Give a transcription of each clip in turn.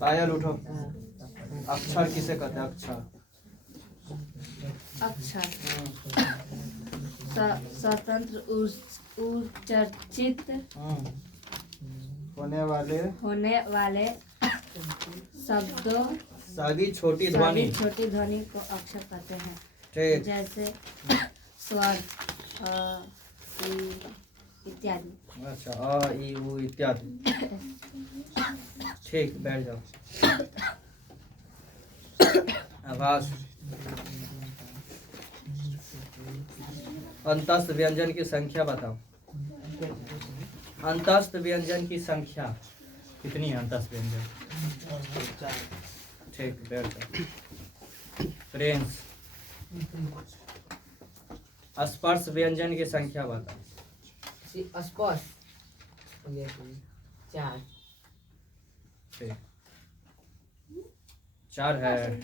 पायल उठो। अक्षर किसे कहते हैं? अक्षर स्वतंत्र उच्चरित होने वाले शब्दों सादी छोटी ध्वनि को अक्षर कहते हैं। ठीक। जैसे स्वर इत्यादि। अच्छा, अ ई उ इत्यादि। ठीक, बैठ जाओ। आवाज। अंतस्थ व्यंजन की संख्या बताओ। अंतस्थ व्यंजन की संख्या कितनी है? अंतस्थ व्यंजन। ठीक, बैठ जाओ। प्रिंस, स्पर्श व्यंजन की संख्या बताओ। स्पर्श 4। ठीक, 4 है।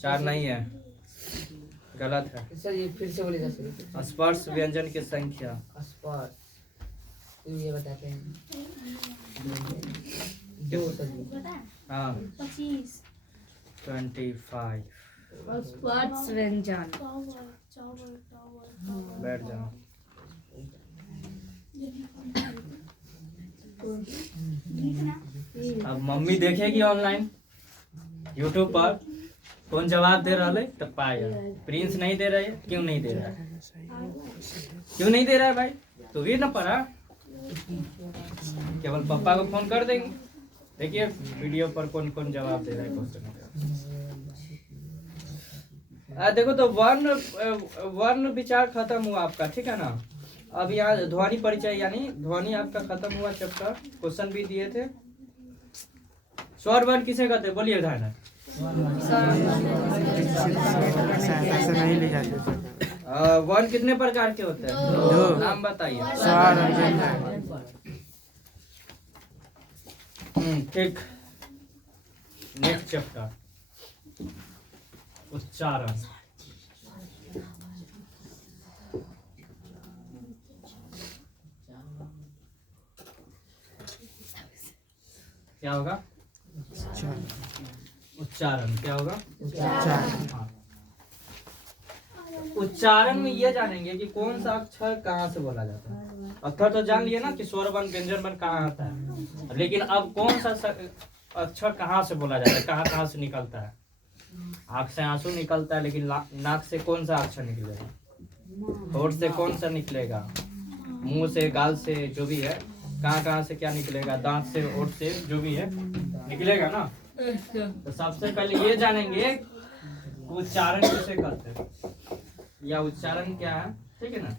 4 नहीं है, गलत है। सर ये फिर से बोलिएगा सर। स्पर्श व्यंजन की संख्या। स्पर्श ये बताते हैं 2 सर। हाँ, 25। 25। स्पर्श व्यंजन। बैठ जाओ। अब मम्मी देखेगी ऑनलाइन यूट्यूब पर कौन जवाब दे रहा है तो पाया। प्रिंस नहीं दे रहे, क्यों नहीं दे रहा है? क्यों नहीं दे रहा है भाई? तो भी ना पढ़ा, केवल पापा को फोन कर देंगे। देखिए वीडियो पर कौन कौन जवाब दे रहा है क्वेश्चन का। देखो तो वर्ण विचार खत्म हुआ आपका, ठीक है ना। अब यहाँ ध्वनि परिचय यानी ध्वनि आपका खत्म हुआ चैप्टर। क्वेश्चन भी दिए थे। स्वर वर्ण किसे कहते हैं? बोलिए ध्यान। वर्ण कितने प्रकार के होते हैं? 2। नाम बताइए। ठीक। नेक्स्ट चैप्टर उच्चारण। क्या होगा? उच्चारण। क्या होगा? हाँ। उच्चारण में ये जानेंगे कि कौन सा अक्षर कहाँ से बोला जाता है। अक्षर तो जान लिए ना कि स्वर वर्ण व्यंजन वर्ण कहाँ आता है, लेकिन अब कौन सा अक्षर कहाँ से बोला जाता है, कहाँ कहाँ से निकलता है। आँख से आंसू निकलता है, लेकिन नाक से कौन सा अक्षर निकलेगा? होठ से कौन सा निकलेगा? मुंह से, गाल से, जो भी है, कहाँ कहाँ से क्या निकलेगा? दांत से, होठ से, जो भी है निकलेगा ना। तो सबसे पहले ये जानेंगे उच्चारण किसे कहते हैं या उच्चारण क्या है, ठीक है ना।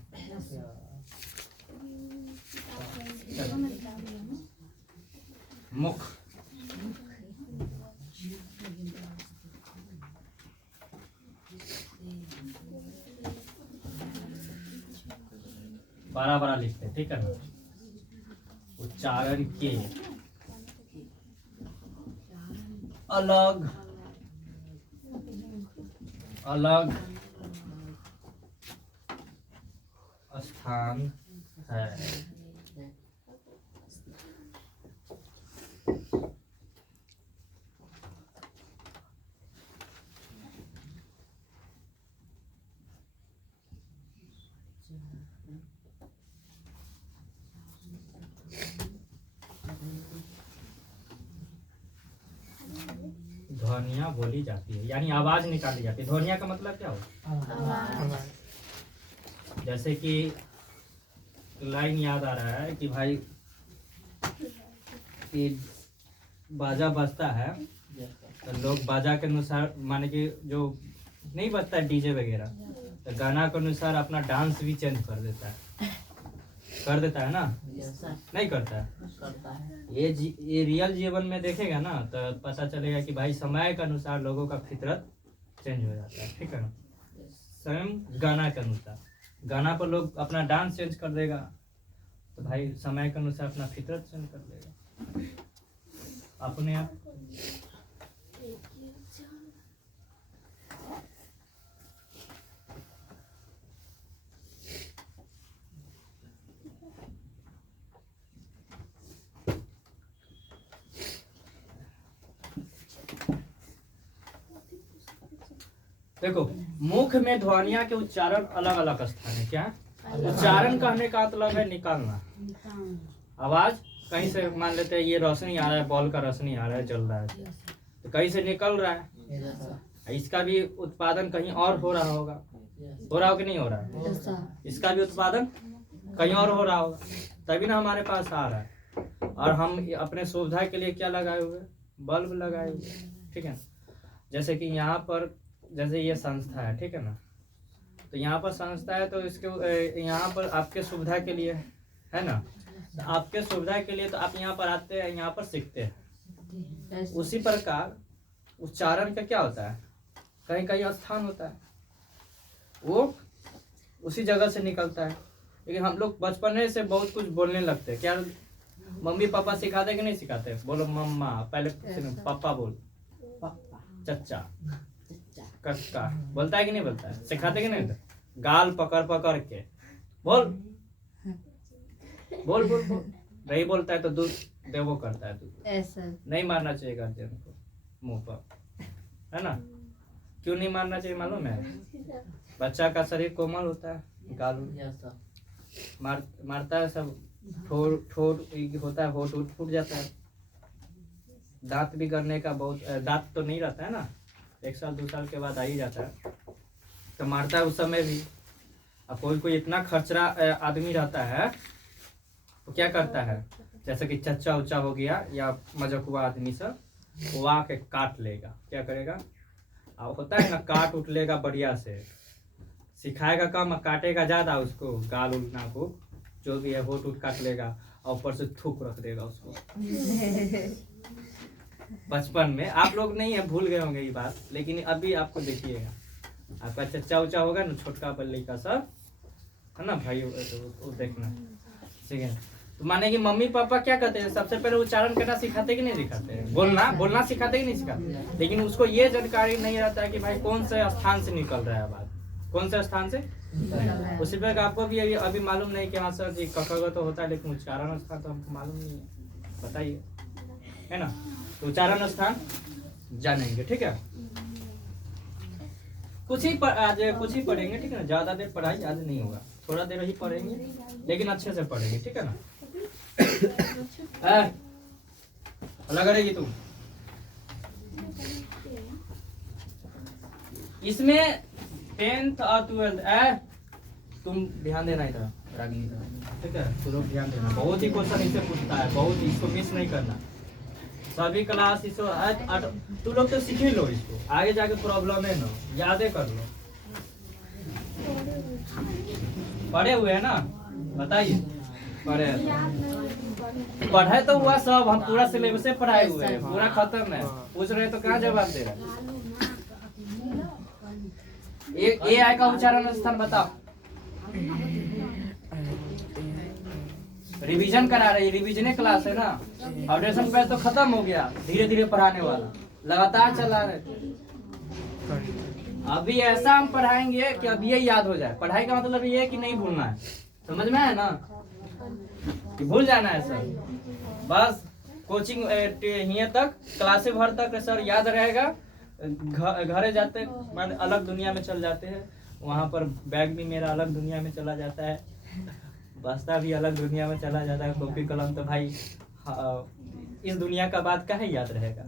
मुख। बड़ा बड़ा लिखते हैं, ठीक है ना। उच्चारण के अलग अलग स्थान है। ध्वनियाँ बोली जाती है, यानी आवाज निकाली जाती है। ध्वनिया का मतलब क्या होगा? जैसे कि लाइन याद आ रहा है कि भाई कि बाजा बजता है तो लोग बाजा के अनुसार, माने कि जो नहीं बजता है डीजे वगैरह, तो गाना के अनुसार अपना डांस भी चेंज कर देता है ना। नहीं करता है। ये रियल जीवन में देखेगा ना तो पता चलेगा कि भाई समय के अनुसार लोगों का फितरत चेंज हो जाता है, ठीक है ना। स्वयं गाना के अनुसार, गाना पर लोग अपना डांस चेंज कर देगा तो भाई समय के अनुसार अपना फितरत चेंज कर देगा अपने आप। देखो, मुख में ध्वनिया के उच्चारण अलग अलग स्थान है। क्या उच्चारण कहने का मतलब है निकालना। आवाज कहीं से मान लेते हैं ये रोशनी आ रहा है, बॉल का रोशनी आ रहा है, जल रहा है, तो कहीं से निकल रहा है। इसका भी उत्पादन कहीं और हो रहा होगा, हो रहा हो कि नहीं हो रहा है? इसका भी उत्पादन कहीं और हो रहा होगा, तभी ना हमारे पास आ रहा है। और हम अपने सुविधा के लिए क्या लगाए हुए, बल्ब लगाए हुए, ठीक है। जैसे कि यहाँ पर जैसे ये संस्था है, ठीक है ना, तो यहाँ पर संस्था है तो इसके यहाँ पर आपके सुविधा के लिए है ना, तो आपके सुविधा के लिए तो आप यहाँ पर आते हैं, यहाँ पर सीखते हैं। उसी प्रकार उच्चारण का क्या होता है, कहीं कहीं स्थान होता है, वो उसी जगह से निकलता है। लेकिन हम लोग बचपन से बहुत कुछ बोलने लगते हैं। क्या मम्मी पापा सिखाते कि नहीं सिखाते? बोलो मम्मा, पहले पापा बोल, चच्चा, कक्का, बोलता है कि नहीं बोलता है? सिखाते कि नहीं? गाल पकड़ पकड़ के बोल बोल बोल बोल, नहीं बोलता है तो दूध देवो करता है। दूध ऐसा नहीं मारना चाहिए गार्जियन को मुंह पर, है ना। क्यों नहीं मारना चाहिए मालूम है? बच्चा का शरीर कोमल होता है, गाल मारता है सब, ठोट होता है, होठ फूट जाता है। दांत भी करने का बहुत, दांत तो नहीं रहता है ना, 1 साल 2 साल के बाद आ ही जाता है, तो मारता है उस समय भी। अब कोई कोई इतना खर्चरा आदमी रहता है तो क्या करता है, जैसे कि चच्चा उच्चा हो गया या मजकुआ आदमी सब, वो आके काट लेगा। क्या करेगा? अब होता है ना, काट उठ लेगा बढ़िया से, सिखाएगा कम, काटेगा ज्यादा उसको, गाल उलना को जो भी है, होठ उठ काट लेगा और ऊपर से थूक रख देगा उसको। बचपन में आप लोग नहीं है, भूल गए होंगे ये बात, लेकिन अभी आपको देखिएगा, आपका चच्चा उच्चा होगा ना, छोटका बल्ली का सब, है ना भाई, वो देखना, ठीक है। तो माने कि मम्मी पापा क्या कहते हैं, सबसे पहले उच्चारण करना सिखाते कि नहीं सिखाते हैं? बोलना सिखाते कि नहीं सिखाते? लेकिन उसको ये जानकारी नहीं रहता है कि भाई कौन से स्थान से निकल रहा है बात, कौन से स्थान से। उसी पर आपको भी अभी मालूम नहीं कि हाँ सर जी कका तो होता है, लेकिन उच्चारण स्थान तो हमको मालूम नहीं है, बताइए, है ना। तो उच्चारण स्थान जानेंगे, ठीक है। आज कुछ ही पढ़ेंगे, ठीक है ना, ज्यादा देर पढ़ाई आज नहीं होगा, थोड़ा देर ही पढ़ेंगे, लेकिन अच्छे से पढ़ेंगे, ठीक है ना। अलग करेगी तुम इसमें 10th और 12th, तुम ध्यान देना इधर रागिनी, ठीक है, तुम लोग ध्यान देना, बहुत ही क्वेश्चन इससे पूछता है, बहुत ही, इसको मिस नहीं करना। सभी क्लास इसको तुम लोग तो सीख ही लो इसको, आगे जाके प्रॉब्लम है ना, यादें कर लो। पढ़े हुए है ना, बताइए। पढ़े तो हुआ सब, हम पूरा सिलेबस से पढ़ाए हुए हैं, पूरा खत्म है, पूछ रहे तो कहाँ जवाब दे रहे हैं। ए आई का उच्चारण स्थान बताओ। रिवीजन करा रही, रिवीजन क्लास है ना, फाउंडेशन पे तो खत्म हो गया, धीरे धीरे पढ़ाने वाला लगातार चला रहे। अभी ऐसा हम पढ़ाएंगे कि अब ये याद हो जाए। पढ़ाई का मतलब ये है कि नहीं भूलना है, समझ में है ना, कि भूल जाना है सर, बस कोचिंग यहाँ तक, क्लासे भर तक सर याद रहेगा, घरे जाते मान अलग दुनिया में चल जाते हैं, वहाँ पर बैग भी मेरा अलग दुनिया में चला जाता है, बस्ता भी अलग दुनिया में चला जाता है, कॉपी कलम तो भाई इस दुनिया का बात काहे याद रहेगा।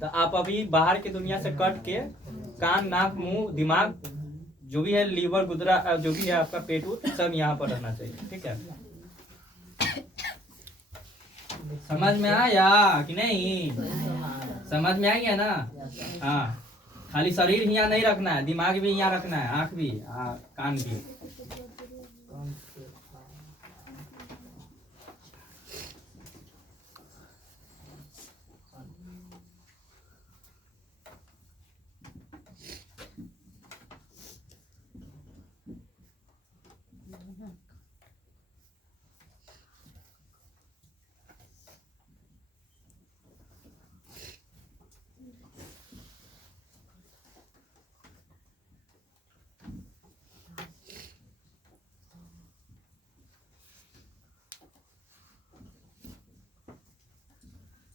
तो आप अभी बाहर की दुनिया से कट के कान नाक मुंह दिमाग जो भी है, लीवर गुदरा जो भी है आपका पेट उट सब यहाँ पर रहना चाहिए, ठीक है। समझ में आया कि नहीं? समझ में आई है ना? हाँ, खाली शरीर यहाँ नहीं रखना है, दिमाग भी यहाँ रखना है, आँख भी, कान भी।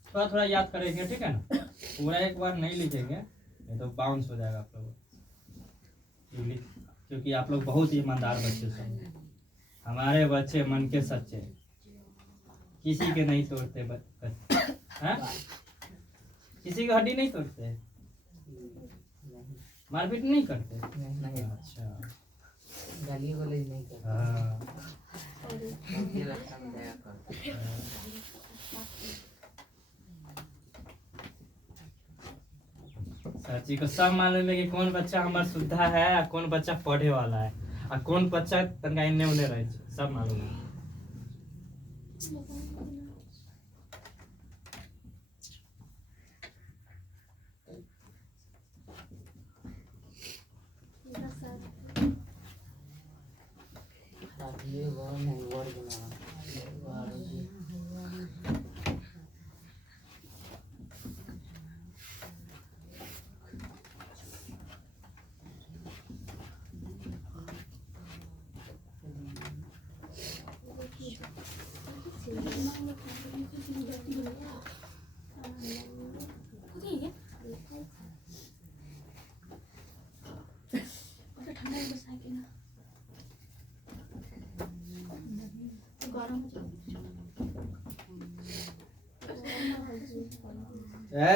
थोड़ा थोड़ा याद करेंगे, ठीक है ना, पूरा एक बार नहीं लिखेंगे, नहीं तो बाउंस हो जाएगा आप लोगों। क्योंकि आप लोग बहुत ही ईमानदार बच्चे सब, हमारे बच्चे मन के सच्चे, किसी के नहीं तोड़ते हैं? किसी का हड्डी नहीं तोड़ते, मारपीट नहीं करते? नहीं अच्छा गाली गलौज नहीं करते। हाँ। ये रक्षा में दया करते। सच्ची को सब मालूम है कि कौन बच्चा हमार सुधा है और कौन बच्चा पढ़े वाला है और कौन बच्चा तनका इन्ने उन्ने रहे छै, सब मालूम है। ये वो नहीं वर्ग ना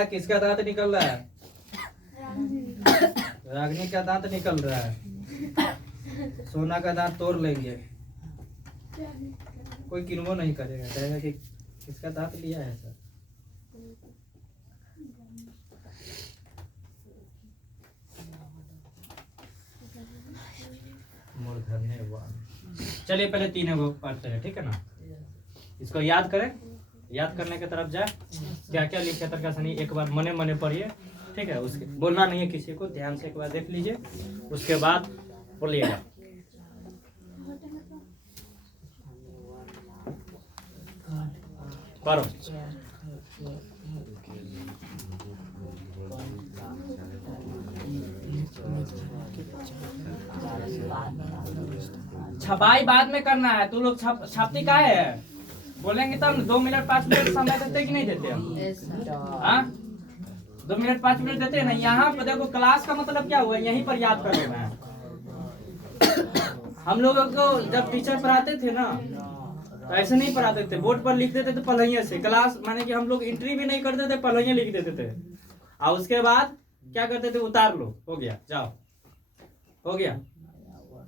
किसका दांत निकल रहा है? रागनी का दांत निकल रहा है, सोना का दांत तोड़ लेंगे, कोई किन्वो नहीं करेगा, कहेगा कि किसका दांत लिया है सर। चलिए पहले तीनों को पढ़ते हैं, ठीक है ना? इसको याद करें, याद करने की तरफ जाए, क्या क्या लिखे तरका सनी एक बार मने मने पढ़िए, ठीक है? उसके बोलना नहीं है किसी को, ध्यान से एक बार देख लीजिए, उसके बाद बोलिएगा। पढ़ो। छपाई बाद में करना है, तू लोग छापती का है? बोलेंगे तब 2 मिनट 5 मिनट समय देते कि नहीं देते हम? हाँ 2 मिनट 5 मिनट देते हैं ना। यहाँ पर देखो क्लास का मतलब क्या हुआ, यहीं पर याद कर लेना है। हम लोगों को जब टीचर पढ़ाते थे ना तो ऐसे नहीं पढ़ाते थे, बोर्ड पर लिख देते थे पढ़ाइए से, क्लास माने कि हम लोग एंट्री भी नहीं करते थे, पढ़ाइए लिख देते थे और उसके बाद क्या करते थे, उतार लो, हो गया, जाओ, हो गया।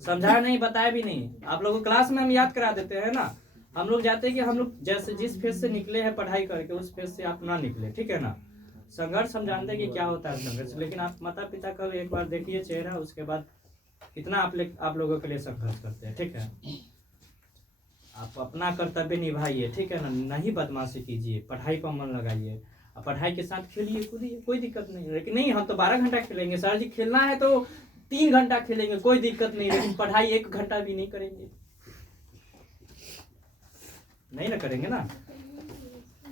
समझाया नहीं, बताया भी नहीं। आप लोगों को क्लास में हम याद करा देते हैं ना, हम लोग जाते हैं कि हम लोग जैसे जिस फेज से निकले हैं पढ़ाई करके उस फेज से आप ना निकले, ठीक है ना? संघर्ष हम जानते हैं कि क्या होता है संघर्ष, लेकिन आप माता पिता का एक बार देखिए चेहरा, उसके बाद कितना आप लोगों के लिए संघर्ष करते हैं, ठीक है? आप अपना कर्तव्य निभाइए, ठीक है ना? नहीं बदमाशी कीजिए, पढ़ाई पर मन लगाइए, पढ़ाई के साथ खेलिए कूदिए, कोई दिक्कत नहीं है। लेकिन नहीं हम तो 12 घंटा खेलेंगे सर जी, खेलना है तो 3 घंटा खेलेंगे, कोई दिक्कत नहीं, लेकिन पढ़ाई 1 घंटा भी नहीं करेंगे, नहीं ना करेंगे ना।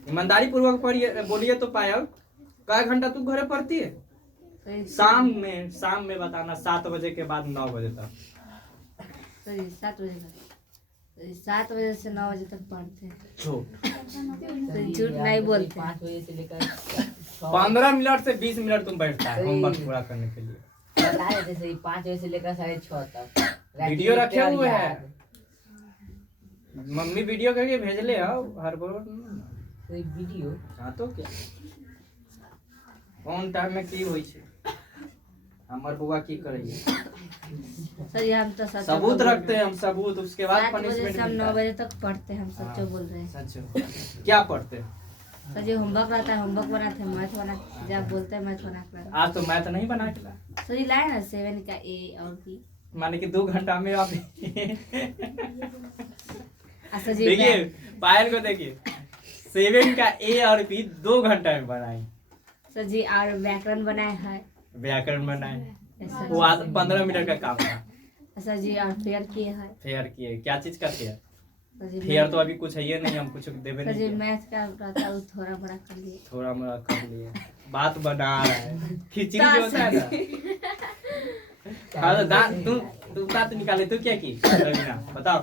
ईमानदारी पूर्वक पढ़िए, बोलिए तो पायल, क्या घंटा तू घरे पढ़ती है? शाम में बताना, 7 बजे के बाद 9 बजे तक। 7 बजे से 9 बजे तक पढ़ते हैं। झूठ नहीं बोलते। 5 बजे से लेकर 15 मिनट से 20 मिनट तुम बैठता है होमवर्क पूरा करने के लिए। बता रहे थे 5 बजे से लेकर 6:30 तक वीडियो रखे हुए हैं, मम्मी वीडियो करके भेज ले आओ हर बार। वीडियो हाँ तो क्या कौन टाइम में की होई छे, हमर बुआ की करेंगे? सर ये हम तो सबूत रखते हैं हम, सबूत, उसके बाद 7 बजे पनिशमेंट से हम मिलता 9 है। बजे तक पढ़ते हैं, हम सच्चो बोल रहे हैं। सच क्या पढ़ते हैं? सर जी होमवर्क रहता है, होमवर्क बनाते हैं, मैथ बनाते, जब बोलते हैं मैथ बना कर। आज तो मैथ नहीं बना के लाए। सर जी लाए ना 7 का ए और बी, माने कि 2 घंटा में आप सर जी देखिए पायल को देखिए, 7 का ए और बी 2 घंटा में बनाए। सर जी और व्याकरण बनाए है, व्याकरण बनाए, सर वो आज 15 मिनट का काम था। सर जी और फेयर किए है। फेयर किए, क्या चीज का फेयर? सर जी फेयर तो अभी कुछ है ये नहीं, हम कुछ देवे सर नहीं जी किया। मैथ का रहता है वो थोड़ा बड़ा कर लिए। थोड़ा मोड़ा कर लिए, बात बना रहा है, खिचड़ी जो होता है ना। हाँ तो दांत, तू दांत निकाले, तू क्या की रवीना बताओ?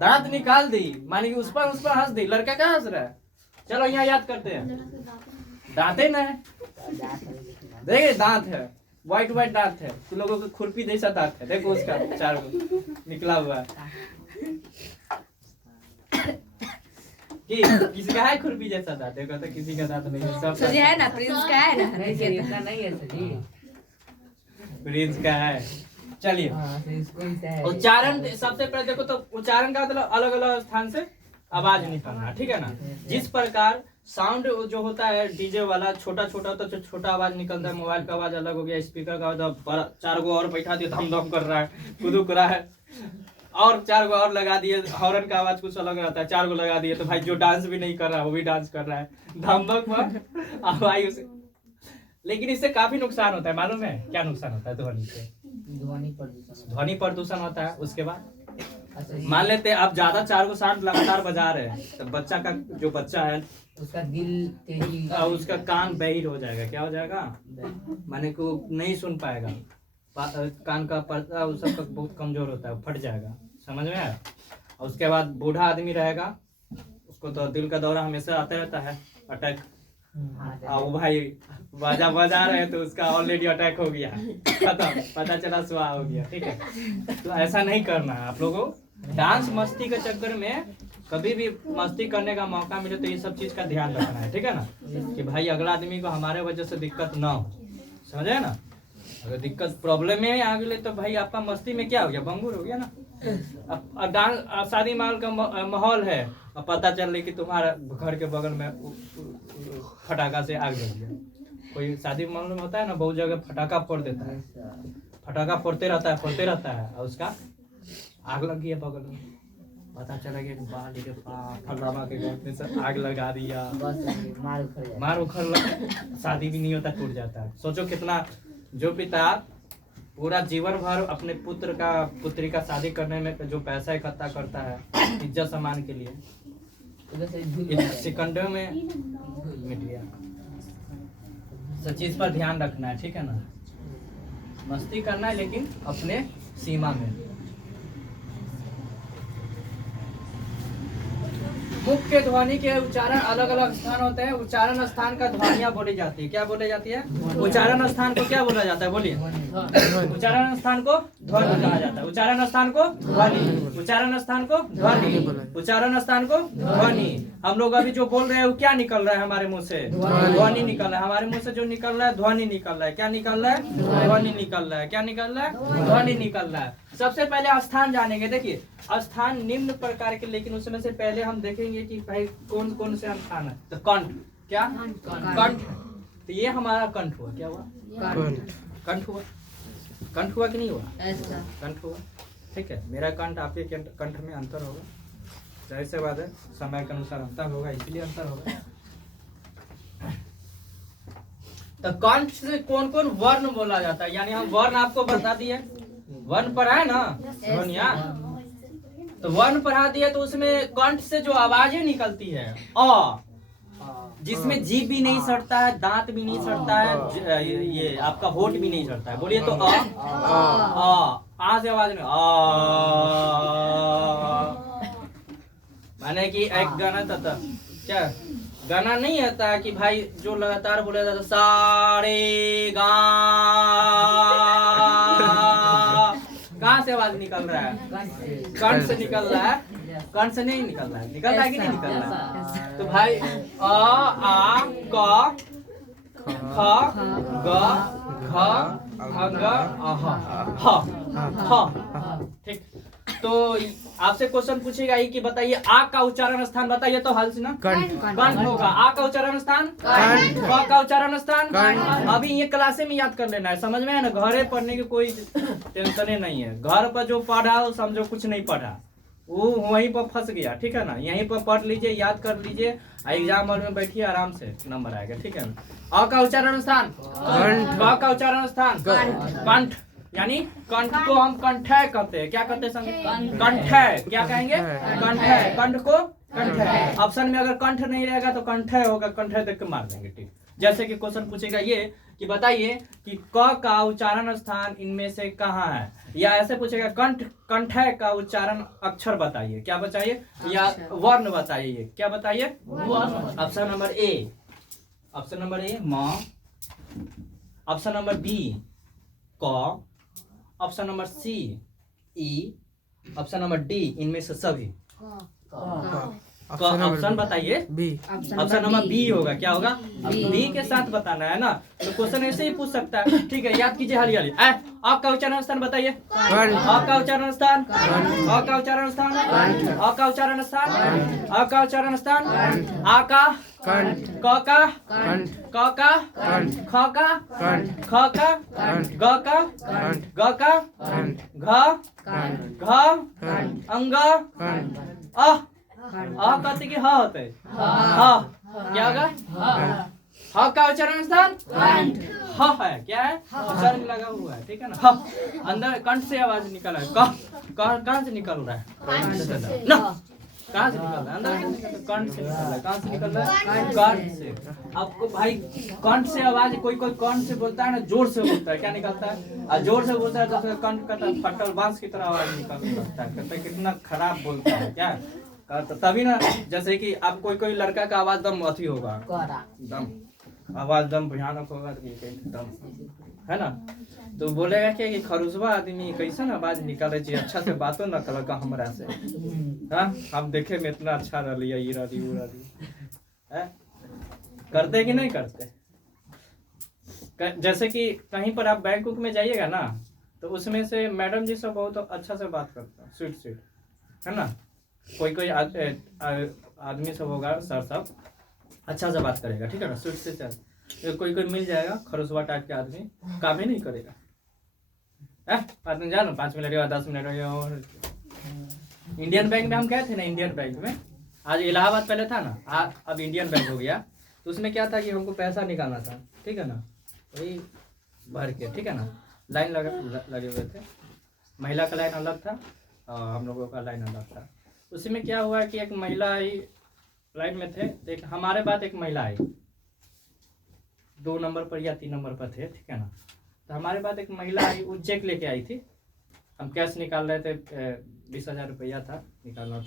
दांत निकाल दी, मानी कि उस पर हंस दी। लड़का क्या हंस रहा है? चलो यहाँ याद करते हैं। दांते ना है, देखिए दांत है, व्हाइट व्हाइट दांत है, तुम लोगों को खुरपी जैसा दांत है, देखो उसका 4 गो निकला हुआ है कि किसका है खुरपी जैसा दांत, देखो तो किसी का दांत नहीं है, सब सर जी है ना, प्रिंस का है ना, नहीं सर इतना नहीं है सर जी। प्रिंस का है। चलिए हाँ सर इसको ही है। उच्चारण सबसे पहले देखो, तो उच्चारण का मतलब अलग अलग स्थान से आवाज निकलना, ठीक है ना। जिस प्रकार साउंड जो होता है डीजे वाला छोटा छोटा होता है, तो छोटा आवाज निकलता है, मोबाइल का आवाज अलग हो गया, स्पीकर का आवाज बड़ा, 4 गो और बैठा दिए धम धम कर रहा है, कुदुक रहा है, और 4 गो और लगा दिए, हॉर्न का आवाज कुछ अलग रहता है, 4 गो लगा दिए तो भाई जो डांस भी नहीं कर रहा है वो भी डांस कर रहा है, धमक पर आवाज। लेकिन इससे काफी नुकसान होता है, मालूम है क्या नुकसान होता है ध्वनि से? ध्वनि प्रदूषण। ध्वनि प्रदूषण होता है। उसके बाद अच्छा जी। मान लेते हैं आप ज्यादा 4 गो साउंड लगातार बजा रहे हैं, तो बच्चा का जो बच्चा है उसका दिल तेजी उसका कान बहिर हो जाएगा। क्या हो जाएगा? माने को नहीं सुन पाएगा, कान का पर्दा उस सब का बहुत कमजोर होता है, फट जाएगा, समझ में आया? और उसके बाद बूढ़ा आदमी रहेगा, उसको तो दिल का दौरा हमेशा आता रहता है, अटैक। वो भाई बाजा बजा रहे हैं तो उसका ऑलरेडी अटैक हो गया, खत्म, पता चला सुहा हो गया, ठीक है। तो ऐसा नहीं करना है आप लोगों। डांस मस्ती के चक्कर में कभी भी मस्ती करने का मौका मिले तो ये सब चीज का ध्यान रखना है, ठीक है ना, कि भाई अगला आदमी को हमारे वजह से दिक्कत ना हो, समझे ना। अगर दिक्कत प्रॉब्लम में आ गई तो भाई आपका मस्ती में क्या हो गया, भंगुर हो गया ना। अब डांस शादी माल का माहौल है, अब पता चल रही कि तुम्हारा घर के बगल में फटाका से आग लग गया। कोई शादी माहौल में होता है ना, बहुत जगह फटाका फोड़ देता है, फटाका फोड़ते रहता है और उसका आग लग गया बगल में, पता चला कि बाली के फलामा के घर में से आग लगा दिया, बस मार उखड़ शादी भी नहीं होता, टूट जाता है। सोचो कितना, जो पिता पूरा जीवन भर अपने पुत्री का शादी करने में जो पैसा इकट्ठा करता है इज्जत सम्मान के लिए, सेकंडों में मिट गया। सब चीज पर ध्यान रखना है, ठीक है ना। मस्ती करना है लेकिन अपने सीमा में। मुख के ध्वनि के उच्चारण अलग अलग स्थान होते हैं, उच्चारण स्थान का ध्वनियां बोली जाती है। क्या बोली जाती है? उच्चारण स्थान को क्या बोला जाता है, बोलिए। उच्चारण स्थान को ध्वनि कहा जाता है। उच्चारण स्थान को ध्वनि, उच्चारण स्थान को ध्वनि, उच्चारण स्थान को ध्वनि। हम लोग अभी जो बोल रहे हैं वो क्या निकल रहा है हमारे मुंह से? ध्वनि निकल रहा है। हमारे मुंह से जो निकल रहा है ध्वनि निकल रहा है। क्या निकल रहा है? ध्वनि निकल रहा है। क्या निकल रहा है? ध्वनि निकल रहा है। सबसे पहले स्थान जानेंगे। देखिए स्थान निम्न प्रकार के, लेकिन उसमें से पहले हम देखेंगे कि भाई कौन कौन से स्थान है। तो कंठ, क्या कंठ, तो ये हमारा कंठ हुआ। क्या हुआ? कंठ हुआ। कंठ हुआ कि नहीं हुआ? कंठ हुआ, ठीक है। मेरा कंठ आपके कंठ में अंतर होगा, जाहिर सी बात है, समय के अनुसार अंतर होगा, इसलिए अंतर होगा। तो कंठ से कौन कौन वर्ण बोला जाता है, यानी हम वर्ण आपको बता दिए। वर्ण पढ़ा है ना ध्वनिया, तो वर्ण पढ़ा दिया, तो उसमें कंठ से जो आवाजें निकलती है, अ, जिसमें जीभ भी नहीं सड़ता है, दांत भी नहीं सड़ता है, ये आपका होठ भी नहीं सड़ता है। बोलिए तो आ से आवाज में माने कि एक गाना था, क्या गाना नहीं आता है कि भाई जो लगातार बोला जाता सारे गा, कहाँ से आवाज निकल रहा है? कंठ से निकल रहा है। कंठ से नहीं निकल रहा है, निकल रहा है कि नहीं निकल रहा है? तो भाई आ क ख ग घ ग ह, ठीक। तो आपसे क्वेश्चन पूछेगा ही कि बताइए आ का उच्चारण स्थान बताइए, तो हल से ना कंठ होगा। आ का उच्चारण स्थान कंठ, क का उच्चारण स्थान कंठ। अभी ये क्लासे में याद कर लेना है, समझ में है ना। घरे पढ़ने की कोई टेंशन ही नहीं है। घर पर जो पढ़ा वो समझो कुछ नहीं पढ़ा, वो वहीं पर फंस गया, ठीक है ना। यहीं पर पढ़ लीजिए, याद कर लीजिए, एग्जाम हॉल में बैठिए, आराम से नंबर आएगा, ठीक है ना। अ का उच्चारण स्थान कंठ, क का उच्चारण स्थान कंठ, यानी कंठ को हम कंठय कहते हैं। क्या कहते हैं? कंठय। क्या कहेंगे? कंठय। कंठ को कंठय। ऑप्शन में अगर कंठ नहीं रहेगा तो कंठय होगा, कंठय देख के मार देंगे, ठीक। जैसे कि क्वेश्चन पूछेगा ये कि बताइए कि क का उच्चारण स्थान इनमें से कहाँ है, या ऐसे पूछेगा कंठ, कंठय का उच्चारण अक्षर बताइए। क्या बताइए? या वर्ण बताइए। क्या बताइए? Option number A, option number A म, ऑप्शन नंबर बी क, ऑप्शन नंबर सी ई, ऑप्शन नंबर डी इनमें से सभी। ऑप्शन बताइए। बी। ऑप्शन नंबर बी होगा। क्या होगा? बी के साथ बताना है ना, तो क्वेश्चन ऐसे ही पूछ सकता है। ठीक है, याद कीजिए हाली हाली। आपका उच्चारण स्थान बताइए। आपका उच्चारण स्थान, आपका उच्चारण स्थान, आपका उच्चारण स्थान, आपका उच्चारण स्थान। आ का, क का, क का, ख का, ख का, ग का, ग का, घ, अंग, कहते कि ह होते हैं। ह क्या होगा? ह का उच्चारण स्थान ह है। क्या है? उच्चारण लगा हुआ है। ठीक है ना। ह अंदर कंठ से आवाज निकल रहा है। कहाँ से निकल रहा है? ना, कहाँ से निकल रहा है? अंदर से कंठ से निकल रहा है। कहाँ से निकल रहा है? कंठ से। आपको भाई कंठ से आवाज, कोई कोई कंठ से बोलता है ना, जोर से बोलता है, क्या निकलता है? और जोर से बोलता है तो कंठ का फटल बांस की तरह आवाज निकलने लगता है। कहता है कितना खराब बोलता है। क्या तो तभी ना, जैसे कि अब कोई लड़का का आवाज दम अथी होगा, दम आवाज दम भयानक होगा, दम है ना, तो बोलेगा क्या कि खरुसवा आदमी कैसे ना आवाज निकाले चाहिए, अच्छा से बातों न कर हमरा से। हाँ, हम देखे में इतना अच्छा रही, ये रही वो रही। करते कि नहीं करते? जैसे कि कहीं पर आप बैंक में जाइएगा ना, तो उसमें से मैडम जी सब बहुत अच्छा से बात करते हैं, स्वीट है ना। कोई आदमी सब होगा, सर सब अच्छा से बात करेगा। ठीक है ना, स्वीट से चल। कोई मिल जाएगा खरुसवा टाइप के आदमी, काम ही नहीं करेगा। बात नहीं जानो, 5 मिनट या 10 मिनट और। इंडियन बैंक में हम गए थे ना, इंडियन बैंक में आज इलाहाबाद पहले था ना, अब इंडियन बैंक हो गया। तो उसमें क्या था कि हमको पैसा निकालना था। ठीक है ना, वही भर के, ठीक है ना, लाइन लगे हुए थे। महिला का लाइन अलग था और हम लोगों का लाइन अलग था। उसी में क्या हुआ कि एक महिला आई, लाइन में थे, एक हमारे बाद एक महिला आई, 2 नंबर पर या 3 नंबर पर थे। ठीक है ना, तो हमारे बाद एक महिला आई, वो चेक लेके आई थी। हम कैश निकाल रहे थे, 20,000 रुपया था, निकालना था।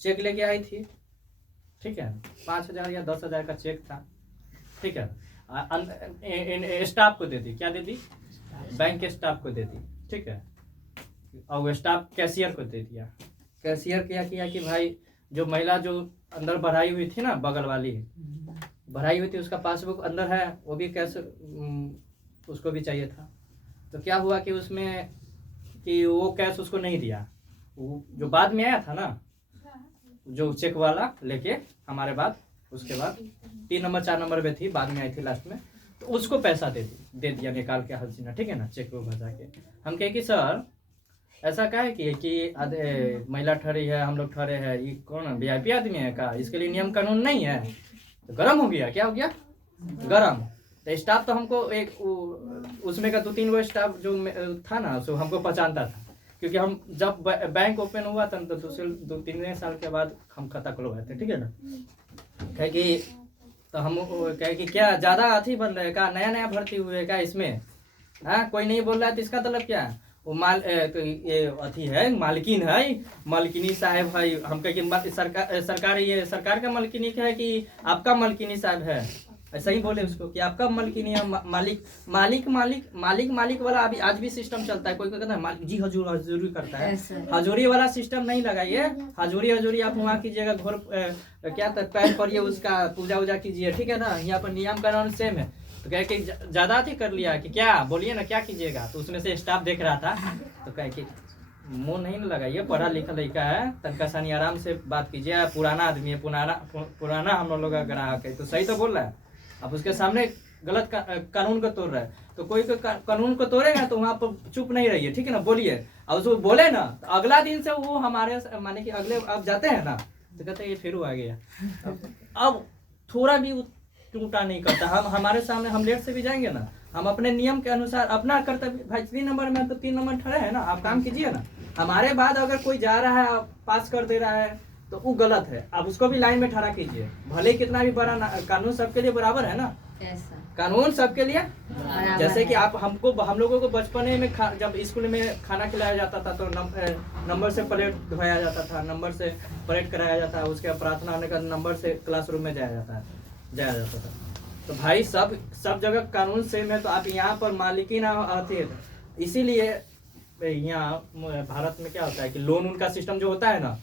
चेक लेके आई थी। ठीक है, 5,000 या 10,000 का चेक था। ठीक है, स्टाफ को दे दी। क्या दे दी? बैंक के स्टाफ को दे दी। ठीक है, और वो स्टाफ कैशियर को दे दिया। कैशियर क्या किया कि भाई जो महिला जो अंदर भराई हुई थी ना, बगल वाली भराई हुई थी, उसका पासबुक अंदर है, वो भी कैश उसको भी चाहिए था। तो क्या हुआ कि उसमें कि वो कैश उसको नहीं दिया। वो जो बाद में आया था ना, जो चेक वाला लेके हमारे बाद, उसके बाद 3 नंबर 4 नंबर में थी, बाद में आई थी लास्ट में, तो उसको पैसा दे दिया निकाल के हसीना। ठीक है ना, चेक को भजा के। हम कहे कि सर ऐसा क्या है कि महिला ठहरी है, हम लोग ठहरे हैं, ये कौन VIP आदमी है का? इसके लिए नियम कानून नहीं है? तो गरम हो गया। क्या हो गया? गरम। तो स्टाफ तो हमको एक उसमें का 2-3 वो स्टाफ जो था ना, सो हमको पहचानता था, क्योंकि हम जब बैंक ओपन हुआ था तो 2-3 साल के बाद हम खाता खुलवाए थे। ठीक है ना, कहे कि तो हम कहे कि क्या ज़्यादा अथी बन रहे का, नया भर्ती हुए का इसमें? हाँ, कोई नहीं बोल रहा है तो इसका मतलब क्या है? वो तो ये अथी है, मालकिन है, मालकिनी साहब है। हम कहे कि सरकार ये सरकार का मालकिनी है कि आपका मालकिनी साहब है? ऐसा ही बोले उसको कि आपका मालकिनी है, मालिक वाला अभी आज भी सिस्टम चलता है। कोई कहता है मालिक जी हजूरी करता है, हजूरी वाला सिस्टम नहीं लगाइए। हजूरी आप वहाँ कीजिएगा, घोर क्या पैर पड़िए, उसका पूजा वूजा कीजिए। ठीक है ना, यहाँ पर नियम कानून सेम है। तो कहे कि ज़्यादा थी कर लिया कि क्या, बोलिए ना क्या कीजिएगा? तो उसमें से स्टाफ देख रहा था, तो कहे कि मुँह नहीं लगाइए, पढ़ा लिखा लड़का है, तनका सानी आराम से बात कीजिए, पुराना आदमी है, पुराना हम लोग का ग्राहक है, तो सही तो बोल रहा है। अब उसके सामने गलत कानून को तोड़ रहा है, तो कोई कानून को तोड़ेगा तो वहाँ पर चुप नहीं रहिए। ठीक है ना, बोलिए। और उसको बोले ना, तो अगला दिन से वो हमारे माने कि अगले आप जाते हैं ना, तो कहते हैं ये फिर आ गया। अब थोड़ा भी टूटा नहीं करता। हम हमारे सामने, हम लेट से भी जाएंगे ना, हम अपने नियम के अनुसार अपना कर्तव्य, भाई 3 नंबर में तो 3 नंबर ठहरे है ना, आप काम कीजिए ना। हमारे बाद अगर कोई जा रहा है, पास कर दे रहा है, तो वो गलत है। आप उसको भी लाइन में ठहरा कीजिए, भले कितना भी बड़ा कानून सबके लिए बराबर है ना। कानून सबके लिए जैसे कि आप हम लोगों को बचपने में जब स्कूल में खाना खिलाया जाता था, तो नंबर से प्लेट धोया जाता था, नंबर से परेड कराया जाता है, उसके प्रार्थना होने का नंबर से क्लासरूम में जाया जाता था। तो भाई सब जगह कानून सेम है, तो आप यहाँ पर मालिकी ना आते हैं। इसीलिए यहाँ भारत में क्या होता है कि लोन उनका सिस्टम जो होता है ना,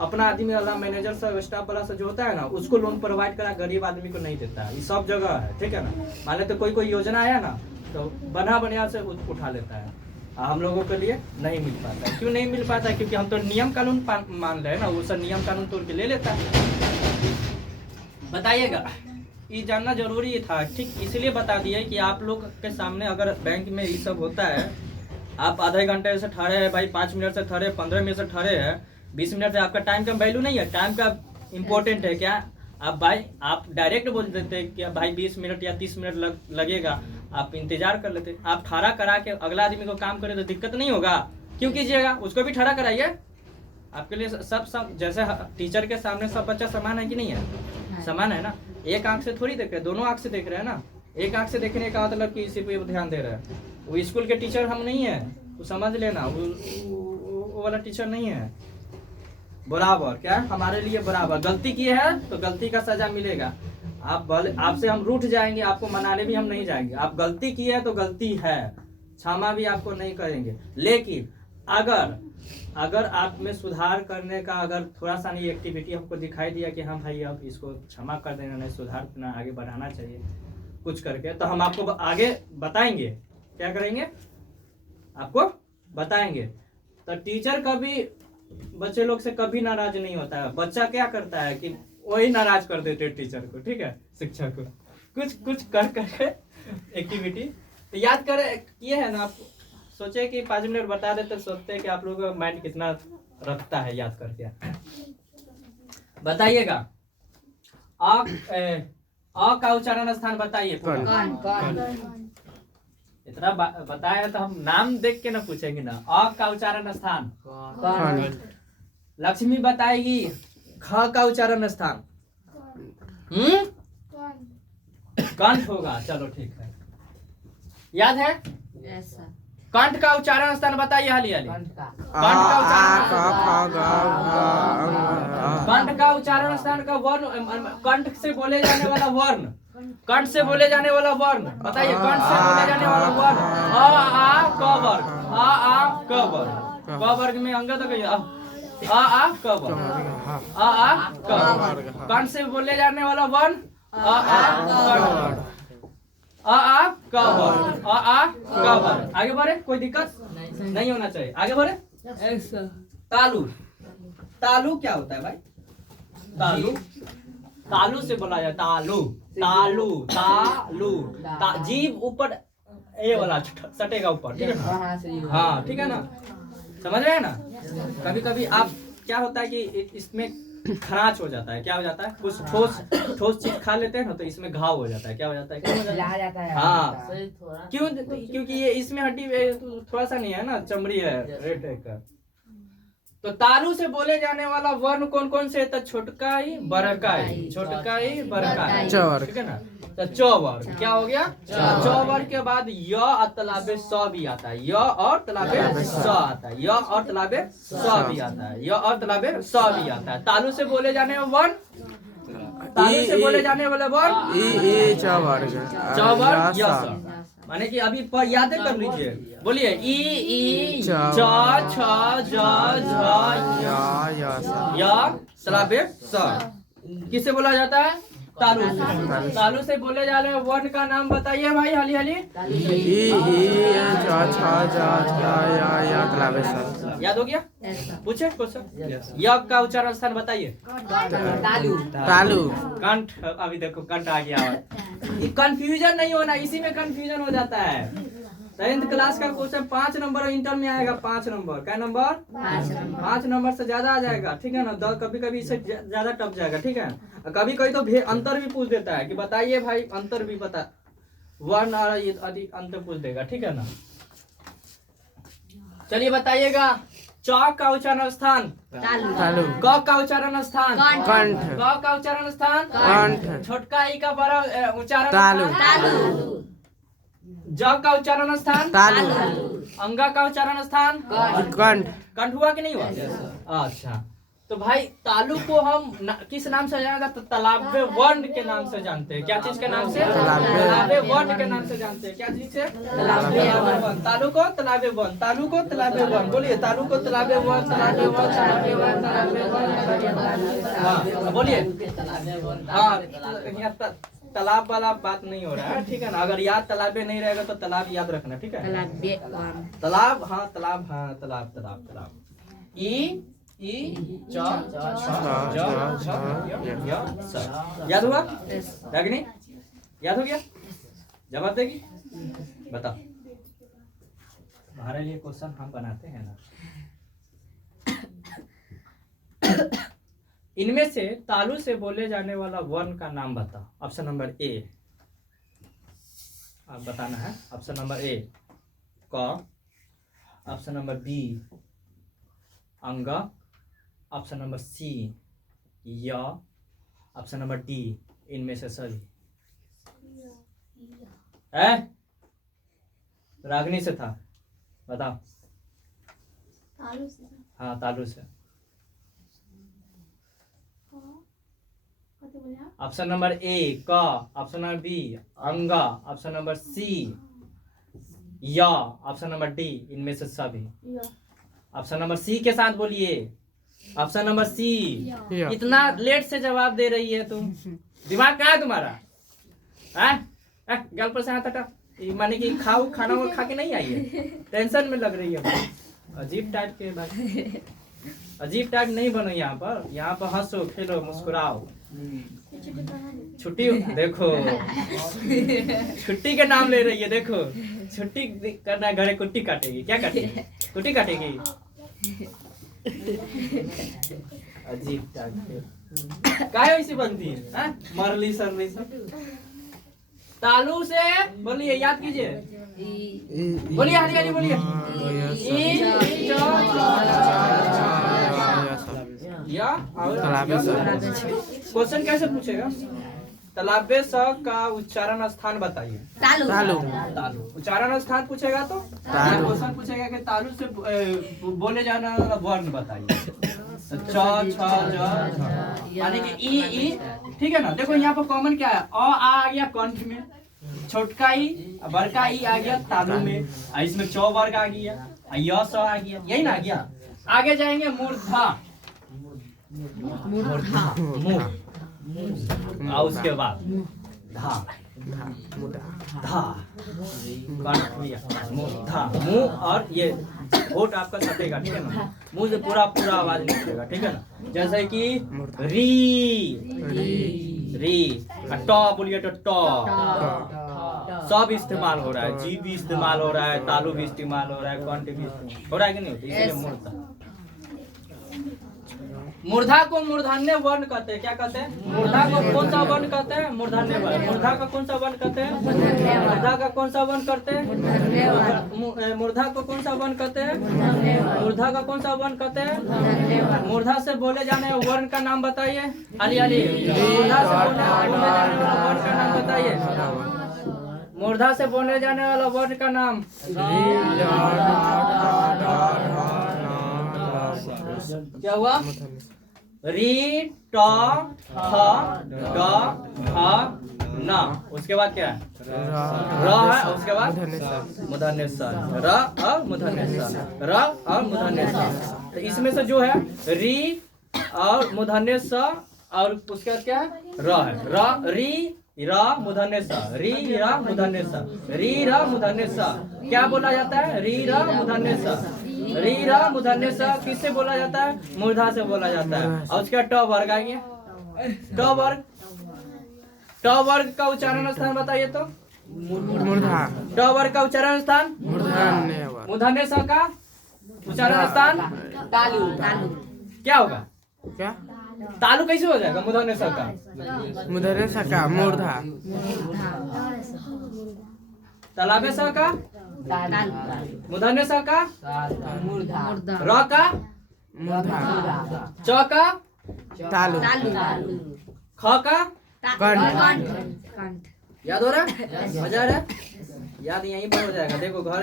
अपना आदमी वाला मैनेजर सब स्टाफ वाला सब जो होता है ना, उसको लोन प्रोवाइड करा, गरीब आदमी को नहीं देता है। ये सब जगह है, ठीक है ना। मान लेते कोई योजना आया ना, तो बढ़िया से उठा लेता है। हम लोगों के लिए नहीं मिल पाता है। क्यों नहीं मिल पाता है? क्योंकि हम तो नियम कानून मान रहे हैं ना, वो सब नियम कानून तोड़ के ले लेता है। बताइएगा, ये जानना जरूरी था, ठीक इसलिए बता दिए कि आप लोग के सामने अगर बैंक में ये सब होता है, आप आधे घंटे से ठहरे हैं भाई, 5 मिनट से ठहरे, 15 मिनट से ठहरे हैं, 20 मिनट से, आपका टाइम का वैल्यू नहीं है। टाइम का इम्पोर्टेंट है क्या? आप भाई आप डायरेक्ट बोल देते कि भाई 20 मिनट या 30 मिनट लगेगा, आप इंतजार कर लेते। आप ठहरा करा के अगला आदमी को काम करे तो दिक्कत नहीं होगा। क्यों कीजिएगा? उसको भी ठहरा कराइए। आपके लिए सब जैसे टीचर के सामने सब बच्चा समान है कि नहीं है? समान है ना। एक आंख से थोड़ी देख रहे हैं, दोनों आंख से देख रहे हैं ना। एक आंख से देखने का मतलब कि इसी पे ध्यान दे रहे हैं। वो स्कूल के टीचर हम नहीं है, वो समझ लेना, वो वाला टीचर नहीं है। बराबर क्या हमारे लिए बराबर। गलती की है तो गलती का सजा मिलेगा। आपसे हम रूठ जाएंगे, आपको मनाने भी हम नहीं जाएंगे। आप गलती की है तो गलती है, क्षमा भी आपको नहीं करेंगे। लेकिन अगर आप में सुधार करने का अगर थोड़ा सा नहीं एक्टिविटी हमको दिखाई दिया कि हाँ भाई अब इसको क्षमा कर देना, नहीं सुधार करना, आगे बढ़ाना चाहिए कुछ करके, तो हम आपको आगे बताएंगे। क्या करेंगे? आपको बताएंगे। तो टीचर कभी बच्चे लोग से कभी नाराज नहीं होता है। बच्चा क्या करता है कि वही नाराज कर देते हैं टीचर को, ठीक है, शिक्षक को। कुछ कर करके एक्टिविटी तो याद करे किए है ना। आप सोचे कि 5 मिनट बता देते, सोचते हैं कि आप लोगों का माइंड कितना रखता है याद करके। बताइएगा, अ का उच्चारण स्थान बताइए। इतना बताया तो हम नाम देख के ना पूछेंगे ना। अ का उच्चारण स्थान। लक्ष्मी बताएगी ख का उच्चारण स्थान। कंठ होगा। चलो ठीक है, याद है। कंठ का उच्चारण स्थान बताइए हाली हाली। कंठ का उच्चारण स्थान का वर्ण, कंठ से बोले जाने वाला वर्ण, कंठ से बोले जाने वाला वर्ण बताइए। कंठ से बोले जाने वाला वर्ण आ क वर्ग। आ क वर्ग। क वर्ग में अंग तो कहिए आ क वर्ग। आ क वर्ग। कंठ से बोले जाने वाला वर्ण आ क वर्ग। आ क वर्ग। आगे बढ़े, कोई दिक्कत नहीं होना चाहिए। आगे बढ़े। तालु। तालु क्या होता है भाई? तालु से बोला जाए तालु। जीभ ऊपर ए वाला सटेगा ऊपर, ठीक है ना। हाँ ठीक है ना, समझ रहे हैं ना। कभी कभी आप क्या होता है कि इसमें खराच हो जाता है। क्या हो जाता है? कुछ ठोस चीज खा लेते हैं ना, तो इसमें घाव हो जाता है। क्या हो जाता है? क्या हो जाता है? हाँ, क्यों? क्योंकि ये इसमें हड्डी थोड़ा सा नहीं है ना, चमड़ी है रेड टाइप का। तो तालु से बोले जाने वाला वर्ण कौन कौन से? तो छोटकाई बड़काई, छोटकाई बड़काई, ठीक है ना। तो च वर्ग क्या हो गया? च वर्ग के बाद य और तलाबे स भी आता है। य और तलाबे स आता है। य और तलाबे स भी आता है। य और तलाबे स भी आता है। तालु से बोले जाने वाले वर्ण, तालु से बोले जाने वाले वर्ण च वर्ग य। माने कि अभी पर याद कर लीजिए, बोलिए ई च छ ज झ य तलाबे स। किससे बोला जाता है? तालु से। तालु से बोले जा रहे वर्ण का नाम बताइए भाई हाली हाली। याद हो गया? पूछे क्वेश्चन। य का उच्चारण स्थान बताइए। तालु। कंठ। अभी देखो कंठ आ गया। कंफ्यूजन नहीं होना, इसी में कंफ्यूजन हो जाता है। 10th क्लास का क्वेश्चन 5 नंबर इंटर में आएगा। 5 नंबर। क्या नंबर? 5 नंबर से ज्यादा आ जाएगा, ठीक है ना। कभी कभी इससे ज्यादा टप जाएगा, ठीक है। कभी कभी तो अंतर भी पूछ देता है कि बताइए भाई अंतर भी बता, वर्ण और आदि अंतर पूछ देगा, ठीक है ना। चलिए बताइएगा, च का उच्चारण स्थान तालु। क का उच्चारण स्थान कंठ। क का उच्चारण स्थान कंठ। छोटका ई का बड़ा उच्चारण तालु। ज का उच्चारण स्थान तालु। अंगा का उच्चारण स्थान कंठ। कंठ हुआ कि नहीं हुआ? अच्छा, तो भाई तालु को हम किस नाम से जाना तो तालाबे वर्ण के नाम से जानते हैं। क्या चीज के नाम से? तालाबे वर्ण के नाम से जानते हैं। क्या चीज से? तालाबे वर्ण। तालु को तालाबे वर्ण, तालु को तालाबे वर्ण। बोलिए तालु को तालाबे वर्ण, तालाबे वर्ण, तालाबे वर्ण, तालाबे वर्ण। हाँ बोलिए। हाँ तालाब वाला बात नहीं हो रहा है, ठीक है ना। अगर याद तालाबे नहीं रहेगा तो तालाब याद रखना, ठीक है। तालाब, हाँ तालाब, हाँ तालाब, तालाब, तालाब। याद हुआ? रागिनी याद हो गया? जवाब देगी? बताओ। हमारे लिए क्वेश्चन हम बनाते हैं ना। इनमें से तालु से बोले जाने वाला वर्ण का नाम बताओ। ऑप्शन नंबर ए, आप बताना है। ऑप्शन नंबर ए क, ऑप्शन नंबर बी अंग, ऑप्शन नंबर सी या, ऑप्शन नंबर डी इनमें से सभी है। रागनी से था, बताओ। तालु से। हाँ तालु से। ऑप्शन नंबर ए क, ऑप्शन नंबर बी अंग, ऑप्शन नंबर सी या, ऑप्शन नंबर डी इनमें से सभी। ऑप्शन नंबर सी के साथ बोलिए। Option number C. इतना लेट से जवाब दे रही है तुम, दिमाग कहाँ है तुम्हारा? गल पर से हाथ हटा। माने कि खाओ, खाना वो खा के नहीं आई है, टेंशन में लग रही है। अजीब टाइप के भाई, अजीब टाइप नहीं बनो यहाँ पर। यहाँ पर हंसो, खेलो, मुस्कुराओ। छुट्टी देखो, छुट्टी के नाम ले रही है। देखो छुट्टी करना है, घरे कुट्टी काटेगी। क्या काटेगी? कुट्टी काटेगी। अजीब टाइप के काय वैसी बनती है, मरली सरली सब। तालु से बोलिए, याद कीजिए, बोलिए हरियाली बोलिए। क्वेश्चन कैसे पूछेगा? तालाबे स का उच्चारण स्थान बताइए। तालु। तालु उच्चारण स्थान पूछेगा तो क्वेश्चन पूछेगा कि तालु से बोले जाने वाला वर्ण बताइए। च छ ज, यानी कि ई, ठीक है ना। देखो यहाँ पर कॉमन क्या है? आ गया कंठ में, छोटका ई, बड़का ई आ गया तालु में, इसमें च वर्ग आ गया, य स आ गया, यही ना आ गया। आगे जाएंगे मूर्धा, मुंह, और उसके बाद धा, धा, धा, मुंह, और ये होठ आपका सटेगा, ठीक है ना। मुंह से पूरा पूरा आवाज निकलेगा, ठीक है ना। जैसे कि री, ट बोलिए तो ट, सब इस्तेमाल हो रहा है। जी भी इस्तेमाल हो रहा है, तालु भी इस्तेमाल हो रहा है, कंठ भी इस्तेमाल हो रहा है कि नहीं? इसलिए मूर्धा। मूर्धा को मूर्धन्य वर्ण कहते हैं। क्या कहते हैं? मूर्धा को कौन सा वर्ण कहते हैं? मूर्धन्य वर्ण। मूर्धा का कौन सा वर्ण कहते हैं? मूर्धा का कौन सा वर्ण करते हैं? मूर्धा को कौन सा वर्ण कहते हैं? मूर्धा का कौन सा वर्ण कहते हैं? मूर्धा से बोले जाने वाले वर्ण का नाम बताइए। अली मूर्धा से बोले जाने वाला वर्ण का नाम बताइए। मूर्धा से बोले जाने वाला वर्ण का नाम। क्या हुआ? री, ट, थ, ड, ध, न। उसके बाद क्या है? र है, उसके बाद मूर्धन्य स, र और मूर्धन्य स, र और मूर्धन्य स। तो इसमें से जो है री और मूर्धन्य स, और उसके बाद क्या है? र है। र, री, र मूर्धन्य स, री र मूर्धन्य स, री र मूर्धन्य स। क्या बोला जाता है? री र मूर्धन्य स। री र मूर्धन्य स किससे बोला जाता है? मूर्धा से बोला जाता है। और उसका ट वर्ग आ गया। ट वर्ग, ट वर्ग का उच्चारण स्थान बताइए तो। मूर्धा। ट वर्ग का उच्चारण स्थान मूर्धन्य स का उच्चारण स्थान तालु। क्या होगा? क्या? तालु कैसे हो जाएगा मूर्धन्य स का? मूर्धन्य स का मूर्धा। तालाबे स का मूर्धन्य स का र का च का तालु। ख का कंठ। याद हो रहा है? मजा आ रहा है? याद यहीं पर हो जाएगा। देखो घर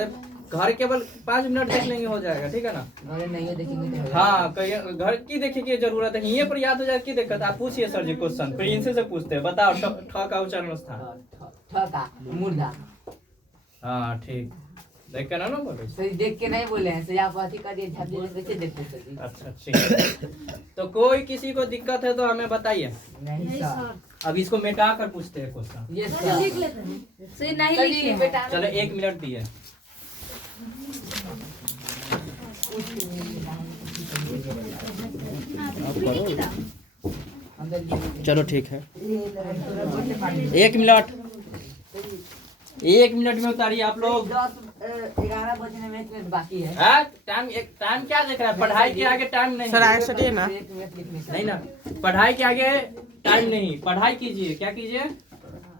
घर केवल 5 मिनट देख लेंगे हो जाएगा, ठीक है ना। अरे नहीं देखेंगे तो हाँ कहीं घर की देखने की जरूरत है, यहीं पर याद हो जाए की दिक्कत। आप पूछिए सर जी क्वेश्चन, फिर इनसे से पूछते हैं, बताओ ठ का उच्चारण स्थान। ठका मुर्गा। हाँ ठीक, देख के ना बोले। सही देख के नहीं बोले हैं, सही आप अथी कर दिए झपझे कैसे देखते सर जी? अच्छा ठीक है। तो कोई किसी को दिक्कत है तो हमें बताइए। नहीं सर। अब इसको मिटा कर पूछते हैं क्वेश्चन। ये सर लिख लेते हैं। सही नहीं लिखे बेटा चलो 1 मिनट दिए। चलो ठीक है, 1 मिनट, 1 मिनट में उतारिए आप लोग। 11 बजने में 1 मिनट बाकी है। टाइम क्या देख रहा है? पढ़ाई के आगे टाइम नहीं। सर आगे सटिए ना। 1 मिनट लिखने से नहीं ना, पढ़ाई के आगे टाइम नहीं। पढ़ाई कीजिए, क्या कीजिए?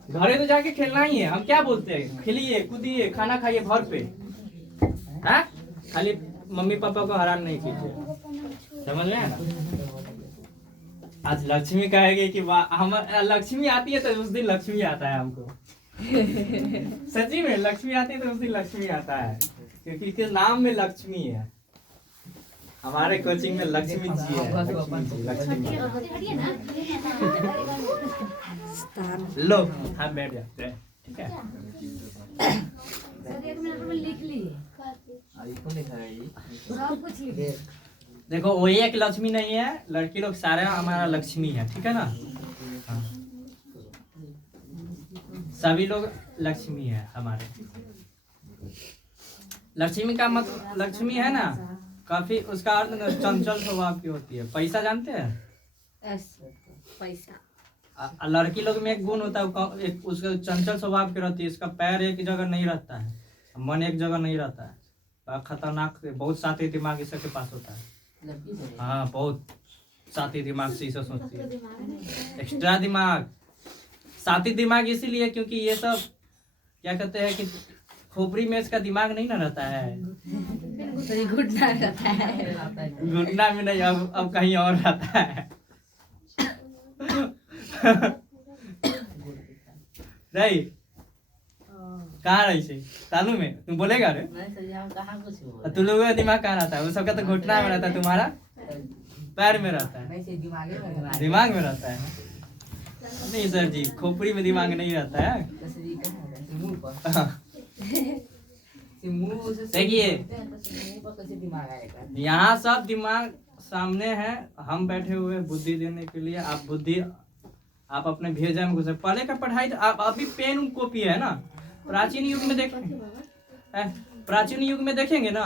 घरे तो जाके खेलना ही है। हम क्या बोलते हैं? खेलिए, कूदिए, खाना खाइए भर पे। हाँ, खाली मम्मी पापा को हैरान नहीं कीजिए, समझ रहे हैं ना। आज लक्ष्मी कहेगी कि वाह, हम लक्ष्मी आती है तो उस दिन लक्ष्मी आता है हमको। सच्ची में लक्ष्मी आती है तो उस दिन लक्ष्मी आता है, क्योंकि इसके नाम में लक्ष्मी है। हमारे कोचिंग में लक्ष्मी जी है, लक्ष्मी जी। लो हम बैठ जाते हैं, ठीक है। सर 1 मिनट में लिख लिए कौन लिखा है ये? सब कुछ लिख लिए। देखो वो एक लक्ष्मी नहीं है, लड़की लोग सारे हमारा लक्ष्मी है, ठीक है ना। हाँ। सभी लोग लक्ष्मी है हमारे। लक्ष्मी का मतलब, लक्ष्मी है ना, काफी उसका अर्थ ना चंचल स्वभाव की होती है। पैसा जानते हैं? पैसा लड़की लोग में एक गुण होता है, एक उसका चंचल स्वभाव की रहती है। इसका पैर एक जगह नहीं रहता है, मन एक जगह नहीं रहता है। खतरनाक, बहुत साथी दिमाग इसके पास होता है। हाँ, बहुत साथी दिमाग से इसे सोचती है, एक्स्ट्रा दिमाग। साथी दिमाग इसीलिए क्योंकि ये सब क्या कहते हैं कि खोपड़ी में इसका दिमाग नहीं ना रहता है, घुटना रहता है। घुटना में नहीं, अब कहीं और रहता है। नहीं, कहाँ रही से तालू में? तुम बोलेगा रे? तुम लोगों का दिमाग कहाँ रहता है? वो सबका तो घुटना में रहता है, तुम्हारा पैर में रहता है, नहीं से दिमाग में रहता है। नहीं सर जी, खोपड़ी में दिमाग नहीं रहता है। मुंह पर हाँ। मुंह से देखिए, मुंह पर कैसे दिमाग आएगा? यहाँ सब दिमाग सामने है, हम बैठे हुए बुद्धि देने के लिए। आप बुद्धि आप अपने भेजा में घुसे। पहले का पढ़ाई तो आप अभी पेन कॉपी है ना, प्राचीन युग में देखेंगे, प्राचीन युग में देखेंगे ना,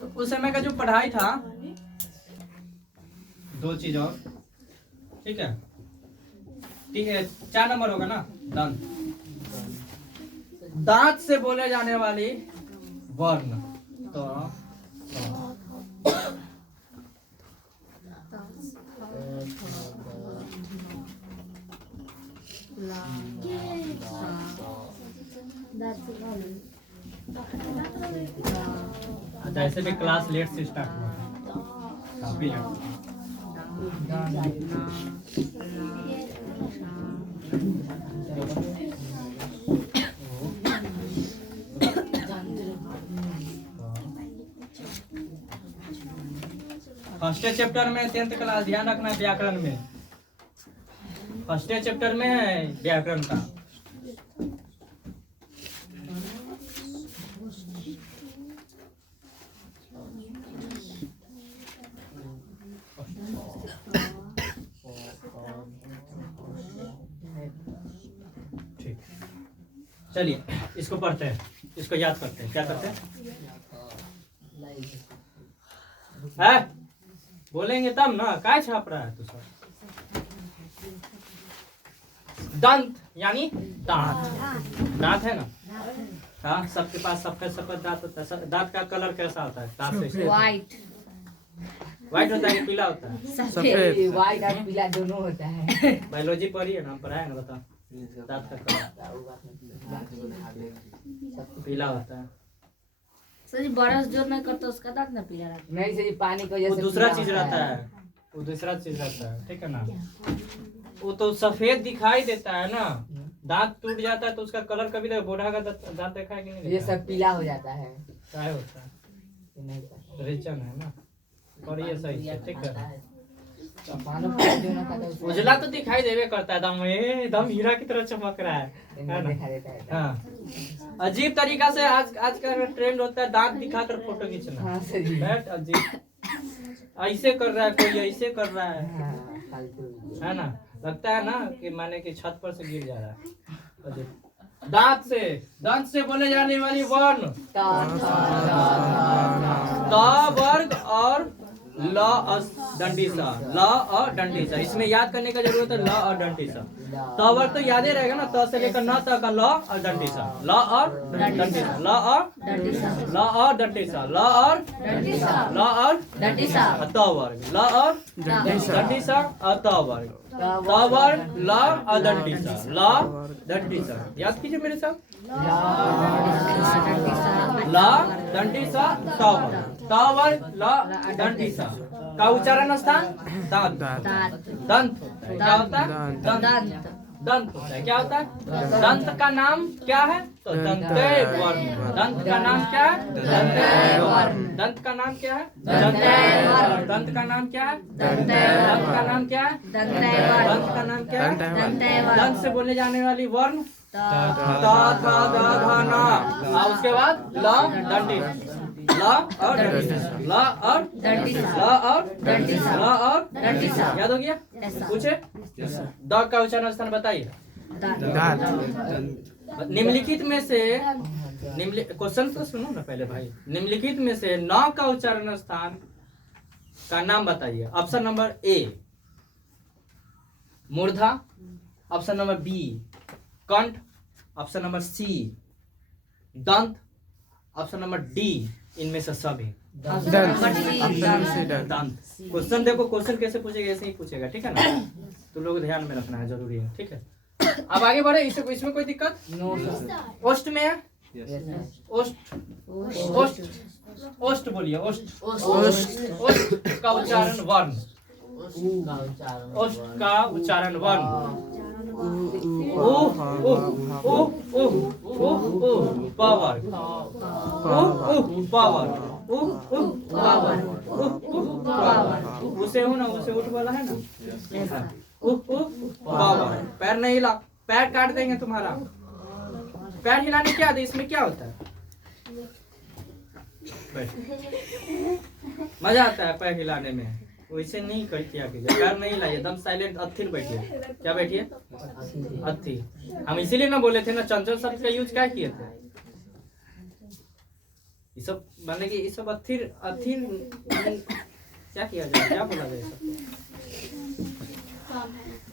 तो उस समय का जो पढ़ाई था, 2 चीज और, ठीक है, ठीक है। 4 नंबर होगा ना, दांत। दांत से बोले जाने वाली वर्ण तो जैसे भी क्लास लेट से स्टार्ट हुआ है, काफी लेट। फर्स्ट चैप्टर में 10th क्लास, ध्यान रखना व्याकरण में। फर्स्ट चैप्टर में है व्याकरण का। ठीक, चलिए इसको पढ़ते हैं, इसको याद करते हैं। क्या करते हैं? बोलेंगे तब ना, काय छाप रहा है तू सब? दंत यानी दांत, दांत है ना। हाँ, सबके पास सफेद सफेद दांत होता है। दांत का कलर कैसा होता है? दांत से व्हाइट व्हाइट होता है कि पीला होता है? सफेद। व्हाइट और पीला दोनों होता है। बायोलॉजी पढ़ी है ना, हम पढ़ाए ना, बताओ। दांत का कलर पीला होता है। सर जी, बरस जो नहीं करता उसका दांत ना पीला रहता। नहीं सर, पानी की वजह वो से दूसरा पीला चीज होता रहता है, वो दूसरा चीज रहता है, ठीक है ना। वो तो सफेद दिखाई देता है ना, दांत टूट जाता है तो उसका कलर कभी देखा, बूढ़ा का दांत देखा है कि नहीं ये देखा? सब पीला हो जाता है। क्या होता है? ये नहीं पता। रेचन है ना, और ये सही है, ठीक है। पानो का जो ना खाता है उसको उजला तो दिखाई देवे करता है, दम हीरा की तरह चमक रहा है ना? दिखा देता है। हाँ, अजीब तरीका से आज का ट्रेंड होता है दांत दिखाकर फोटो खींचना। हाँ सही। बैठ अजीब, ऐसे कर रहा है कोई, ऐसे कर रहा है हाँ फालतू। है ना? लगता है ना कि माने कि छत पर से गिर जा रहा है। अजीब। दांत से बोले जाने वाली वर्ण ता वर्ग और ल दंडीसा, ल और दंडीसा, इसमें याद करने का जरूरत है, ल और दंडीसा। त वर्ग तो याद ही रहेगा ना, त से लेकर न तक का ल और दंडीसा, ल और दंडीसा, ल और डंडीसा ल और दंडीसा, ल और डंडीसा ल और डंडीसा त वर्ग, ल और दंडीसा और त वर्ग, त वर्ग ल और दंडीसा, ल दंडीसा। याद कीजिए मेरे साथ, ल दंडीसा त वर्ग, त वर्ग ल दंडीसा का उच्चारण स्थान दांत, दंत होता है। क्या होता है? दंत, दंत होता है। क्या होता है? दंत का नाम क्या है? तो दंते वर्ण। दंत का नाम क्या है? दंते वर्ण। दंत का नाम क्या है? दंते वर्ण। दंत का नाम क्या है? दंते दंत का नाम क्या है? दंते वर्ण। दंत का नाम क्या है? दंते वर्ण। दंत से बोले जाने वाली वर्ण त ता था दा धा ना, और उसके बाद ल दंडी, ल और दंडीसा, ल और दंडीसा ल और दंडीसा ल और दंडीसा याद हो गया? पूछे? द का उच्चारण स्थान बताइए। दांत निम्नलिखित में से क्वेश्चन तो सुनो ना पहले भाई। निम्नलिखित में से न का उच्चारण स्थान का नाम बताइए। ऑप्शन नंबर ए मूर्धा, ऑप्शन नंबर बी कंठ, ऑप्शन नंबर सी दंत, ऑप्शन नंबर डी इनमें से सभी। दंत। क्वेश्चन देखो, क्वेश्चन कैसे पूछेगा, ऐसे ही पूछेगा, ठीक है ना? तो लोग ध्यान में रखना है, जरूरी है, ठीक है? अब आगे बढ़े। इसमें कोई दिक्कत? ओष्ठ में है? ओष्ठ, ओष्ठ, ओष्ठ बोलिए। ओष्ठ, ओष्ठ का उच्चारण वर्ण, ओष्ठ का उच्चारण वर्ण पावर, पावर, उसे हो ना, उसे उठ वाला है ना, पावर। पैर नहीं हिला, पैर काट देंगे तुम्हारा। पैर हिलाने क्या दे, इसमें क्या होता है? मजा आता है पैर हिलाने में, वैसे नहीं कर किया कीजिए। पैर नहीं हिलाइए, एकदम साइलेंट अस्थिर बैठिए। क्या बैठिए? अस्थिर। हम इसीलिए ना बोले थे ना, चंचल शब्द का यूज क्या किए थे? ये सब माने कि ये सब अस्थिर अस्थिर क्या किया जाए, क्या बोला जाए?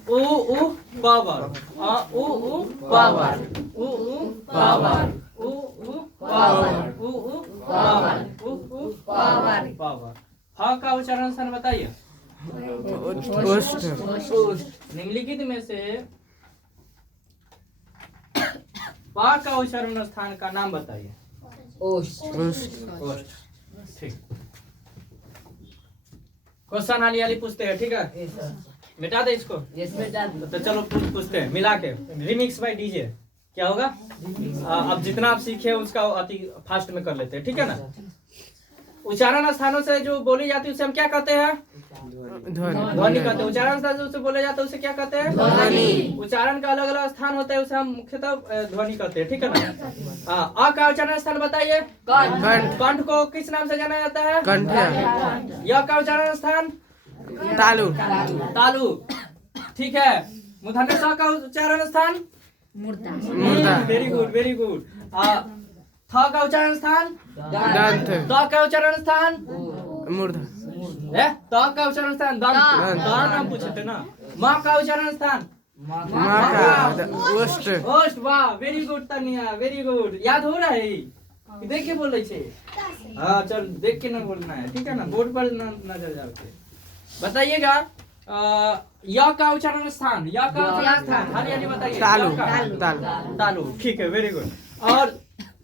ओ ओ पावर, आ ओ ओ पावर, ओ ओ पावर, ओ ओ पावर, ओ ओ पावर, ओ ओ पावर, पावर। हा का उच्चारण स्थान बताइए। निम्नलिखित में से पा का उच्चारण स्थान का नाम बताइए। ठीक। क्वेश्चन आली पूछते हैं, ठीक है? मिटा दे इसको। तो चलो पूछते हैं मिला के। रिमिक्स बाय डीजे क्या होगा? अब जितना आप सीखे उसका अति फास्ट में कर लेते हैं, ठीक है ना? उच्चारण स्थानों से जो बोली जाती है उसे हम क्या कहते हैं? ध्वनि कहते हैं। उच्चारण स्थान से उसे बोले जाते हैं उसे क्या कहते हैं? ध्वनि। उच्चारण का अलग अलग स्थान होता है, उसे हम मुख्यतः ध्वनि कहते हैं, ठीक है ना? अ का उच्चारण स्थान बताइए। कंठ। कंठ को किस नाम से जाना जाता है? कंठ। य का उच्चारण स्थान? तालु। तालु, ठीक है। मूर्धन्य स का उच्चारण स्थान? मूर्धा। Very good, very good. थ का उच्चारण स्थान? दंत। त का उच्चारण स्थान? मूर्धा। त का उच्चारण स्थान? दंत। नाम पूछे थे ना। म का उच्चारण स्थान? ओष्ठ। ओष्ठ। वाह, very good Tania, very good. याद हो रहा है कि देख के बोल रही छे? हाँ चल, देख के ना बोलना है, ठीक है ना? बोर्ड पर नजर जाओगे। बताइएगा य का उच्चारण स्थान? य का उच्चारण स्थान हरियाणी बताइए। तालु। य का? तालु। तालु, ठीक है, वेरी गुड। और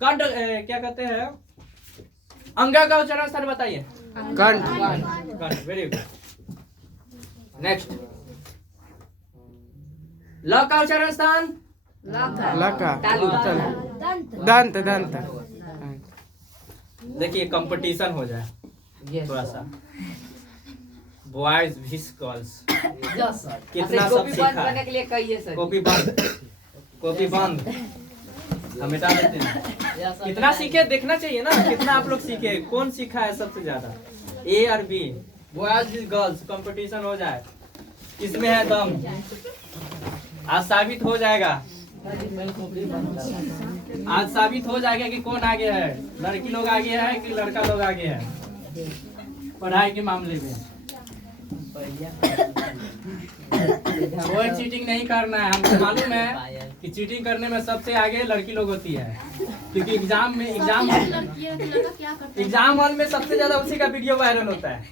कंठ क्या कहते हैं? अंगा का उच्चारण स्थान बताइए। कंठ। कंठ, वेरी गुड। नेक्स्ट, ल का उच्चारण स्थान? लका लका तालु दंत दंत देखिए कंपटीशन हो जाए यस थोड़ा सा। बॉयज विस गर्ल्स यस सर कितना सब कॉपी सीखा बंद है? करने के लिए कहिए सर कॉपी बंद, कॉपी बंद, हम मिटा देते हैं। यस सर कितना सीखे देखना चाहिए ना, कितना आप लोग सीखे, कौन सीखा है सबसे ज्यादा, ए और B, boys with girls competition हो जाए, किसमें है दम, आज साबित हो जाएगा, आज साबित हो जाएगा कि कौन आगे है, लड़की लोग आगे है कि लड़का लोग आगे है पढ़ाई के मामले में। कोई चीटिंग नहीं करना है, हमको मालूम है कि चीटिंग करने में सबसे आगे लड़की लोग होती है, क्योंकि एग्जाम में एग्जाम हॉल में सबसे ज्यादा उसी का वीडियो वायरल होता है।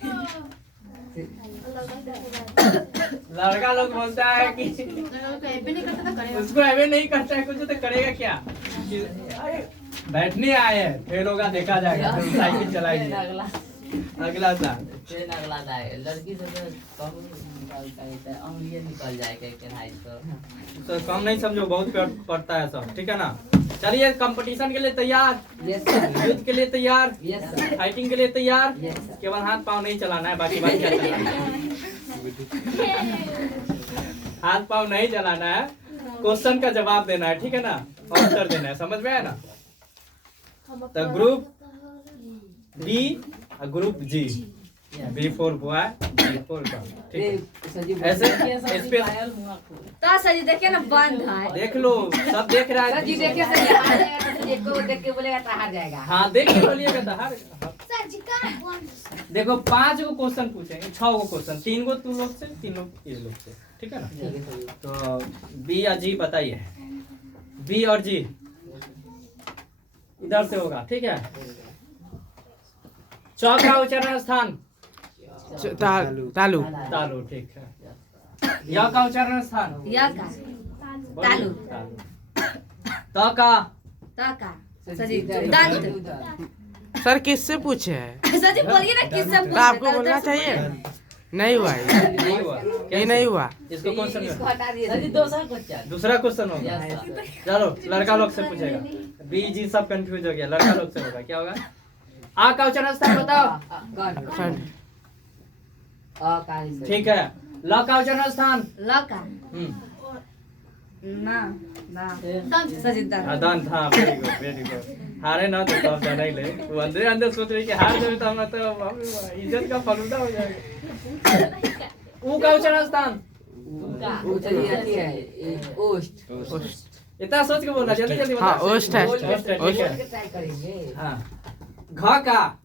लड़का लोग बोलता है कि उसको एवे नहीं करता है, कुछ तो करेगा क्या, अरे बैठने आए हैं, फिर होगा देखा जाएगा, फिर साइकिल चलाएंगे अगला साल। ट्रेन अगला जाए लड़की से तो कहूँ अंगुलियाँ निकल जाएगा कढ़ाई तो कम नहीं समझो, बहुत पड़ता है सब, ठीक है ना। चलिए कंपटीशन के लिए तैयार, यस सर युद्ध के लिए तैयार, यस सर फाइटिंग के लिए तैयार, यस सर केवल हाथ पाँव नहीं चलाना है, बाकी बात क्या चलाना है, हाथ पाँव नहीं चलाना है, क्वेश्चन का जवाब देना है, ठीक है ना, आंसर देना है, समझ में आया ना। तो ग्रुप बी और group G, B for boy, B for girl, ठीक है। ऐसे स्पेशल तो सर जी देखिए ना बंद है। देख लो, सब देख रहा सर जी है, देखिए सर जी हार जाएगा तो सर जी को देख के बोलेगा तो हार जाएगा हाँ देख के बोलिएगा तो हार। सर जी का बंद। देखो 5 गो क्वेश्चन पूछेंगे, 6 गो क्वेश्चन, 3 गो तुम लोग से, 3 लोग ये लोग से, ठीक है ना। ठीक है सर जी तो बी या जी बताइए, बी और जी इधर से होगा, ठीक है। चौक का उच्चारण स्थान तालु तालु, ठीक है। य का उच्चारण स्थान यका तालु त का तका सर जी दंत। सर किससे पूछे हैं? सर जी बोलिए ना किससे तो पूछे आपको तो बोलना उधर से चाहिए, बोलिए। नहीं हुआ ये नहीं हुआ, ये नहीं हुआ। इसको कौन सा इसको हटा दिए सर जी दूसरा क्वेश्चन दूसरा क्वेश्चन होगा। यस सर चलो लड़का लोग से पूछेगा, बी जी सब कंफ्यूज हो गया, लड़का लोग से होगा, क्या होगा। आ का उच्चारण स्थान बताओ, कंठ कहानी सर ठीक है। ल का उच्चारण स्थान लका ना ना सर जी दंत। दंत, हाँ वेरी गुड वेरी गुड। हारे ना तो सब जाना ही ले, वो अंदर अंदर सोच रही कि हार जाए तो हम तो इज्जत का फलूदा हो जाएगा। ऊ का उच्चारण स्थान चलिए है ओस्ट इतना सोच के बोलना, जल्दी जल्दी हाँ बोलना। ओस्ट है ओस्ट है, ठीक है। ट्राई करेंगे हाँ घ का,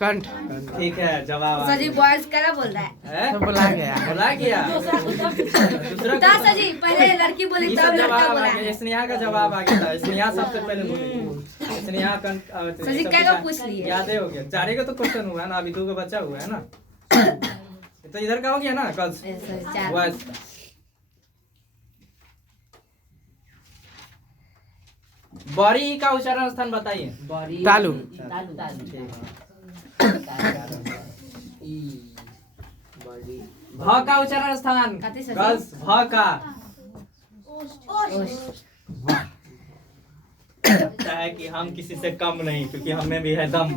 कंठ ठीक है, जवाब आ सर जी गया। बॉयज करा बोल रहा है। हैं? तो बुला गया बोला क्या दूसरा तो सर जी पहले लड़की बोली ये तब सब लड़का जवाब बोला आ गया, स्नेहा का जवाब आ गया था, स्नेहा सबसे पहले बोली, स्नेहा सर जी क्या को पूछ लिए? याद हो गया, 4 का तो क्वेश्चन हुआ है ना, अभी 2 का बचा हुआ है ना, तो इधर का हो गया ना कल सर जी चार बॉयज। बड़ी का उच्चारण स्थान बताइए। तालु तालु तालु भ का उच्चारण स्थान कथी से? गर्ल्स, भ का लगता है कि हम किसी से कम नहीं, क्योंकि हमें भी है दम।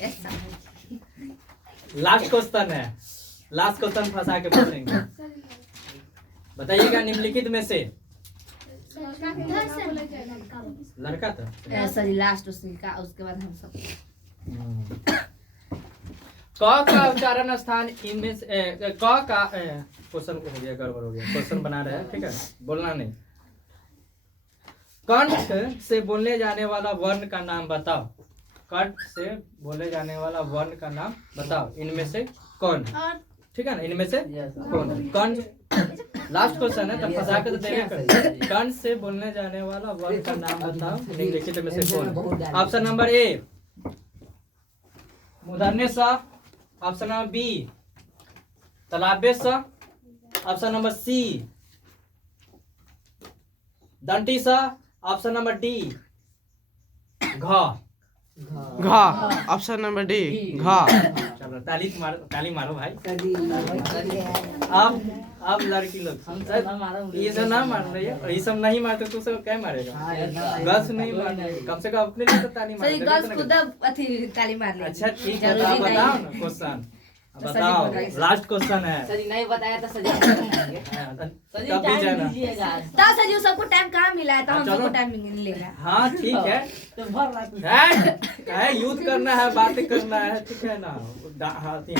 ऐसा लास्ट क्वेश्चन है, लास्ट क्वेश्चन फंसा के पूछेंगे, बताइएगा निम्नलिखित में से लड़का था सर जी लास्ट उसके बाद हम सब क का उच्चारण स्थान इनमें से क का क्वेश्चन हो गया, गड़बड़ हो गया, क्वेश्चन बना रहे हैं, ठीक है, बोलना नहीं। कंठ से बोलने जाने वाला वर्ण का नाम बताओ, कंठ से बोले जाने वाला वर्ण का नाम बताओ, इनमें से कौन है, ठीक है ना, इनमें से कौन है। कंठ लास्ट क्वेश्चन है, तब फंसा के तो देने कर। कंठ से बोलने जाने वाला वर्ण का नाम बताओ, निम्नलिखित में से कौन है। ऑप्शन नंबर ए मूर्धन्य स, ऑप्शन नंबर बी तालव्य स, ऑप्शन नंबर सी दंती स, ऑप्शन नंबर डी घ। घ ऑप्शन नंबर डी घ चलो ताली मारो भाई। सदी अब लड़की लोग हम सब ना मारा हूँ। ये सब ना मार रही है और ये सब नहीं मारते तो सब क्या मारेगा? हाँ, ये ना- गर्ल्स नहीं मारना, कम से कम अपने लिए तो ताली सर मार गर्ल्स खुद अथी ताली मार ले। अच्छा ठीक है, तो जरूरी आप नहीं। बताओ ना क्वेश्चन, तो सजी बताओ बताइए सर। लास्ट क्वेश्चन है। सदी नहीं बताया तो सजा बताएंगे। सदी कब भी टाइम जाना? दीजिएगा। तो सर जी सबको टाइम कहाँ मिला है तो हम चलो। सबको टाइम मिलेगा। हाँ ठीक है, तो भर रात है यूज करना है, बातें करना है, ठीक है ना?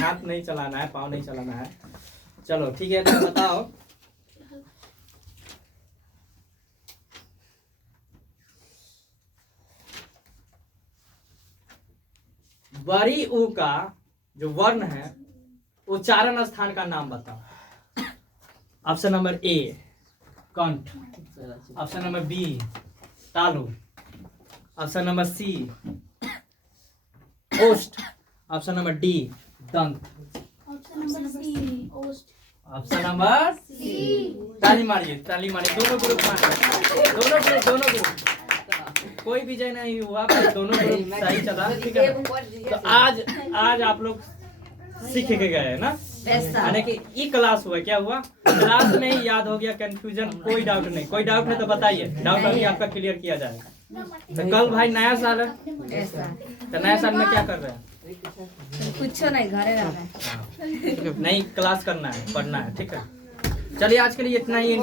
हाथ नहीं चलाना है, पाँव नहीं चलाना है। चलो ठीक है, तो बताओ बड़ी ऊ का जो वर्ण है उच्चारण स्थान का नाम बताओ। ऑप्शन नंबर ए कंठ, ऑप्शन नंबर बी तालु, ऑप्शन नंबर सी ओष्ठ, ऑप्शन नंबर डी दंत, ऑप्शन नंबर सी ओस्ट ऑप्शन नंबर ताली मारिए दोनों ग्रुप मारिए, दोनों ग्रुप कोई विजय नहीं हुआ, पर दोनों ग्रुप सही चला, ठीक है ना? तो आज आप लोग सीख के गए हैं ना, वैसा यानी कि ई क्लास हुआ, क्या हुआ क्लास में ही याद हो गया, कंफ्यूजन कोई डाउट नहीं, कोई डाउट है तो बताइए, डाउट अभी आपका क्लियर किया जाएगा। तो कल भाई नया साल है, ऐसा तो नया साल में क्या कर रहे हैं? कुछ नहीं घरे रहना है। नहीं क्लास करना है, पढ़ना है, ठीक है। चलिए आज के लिए इतना ही।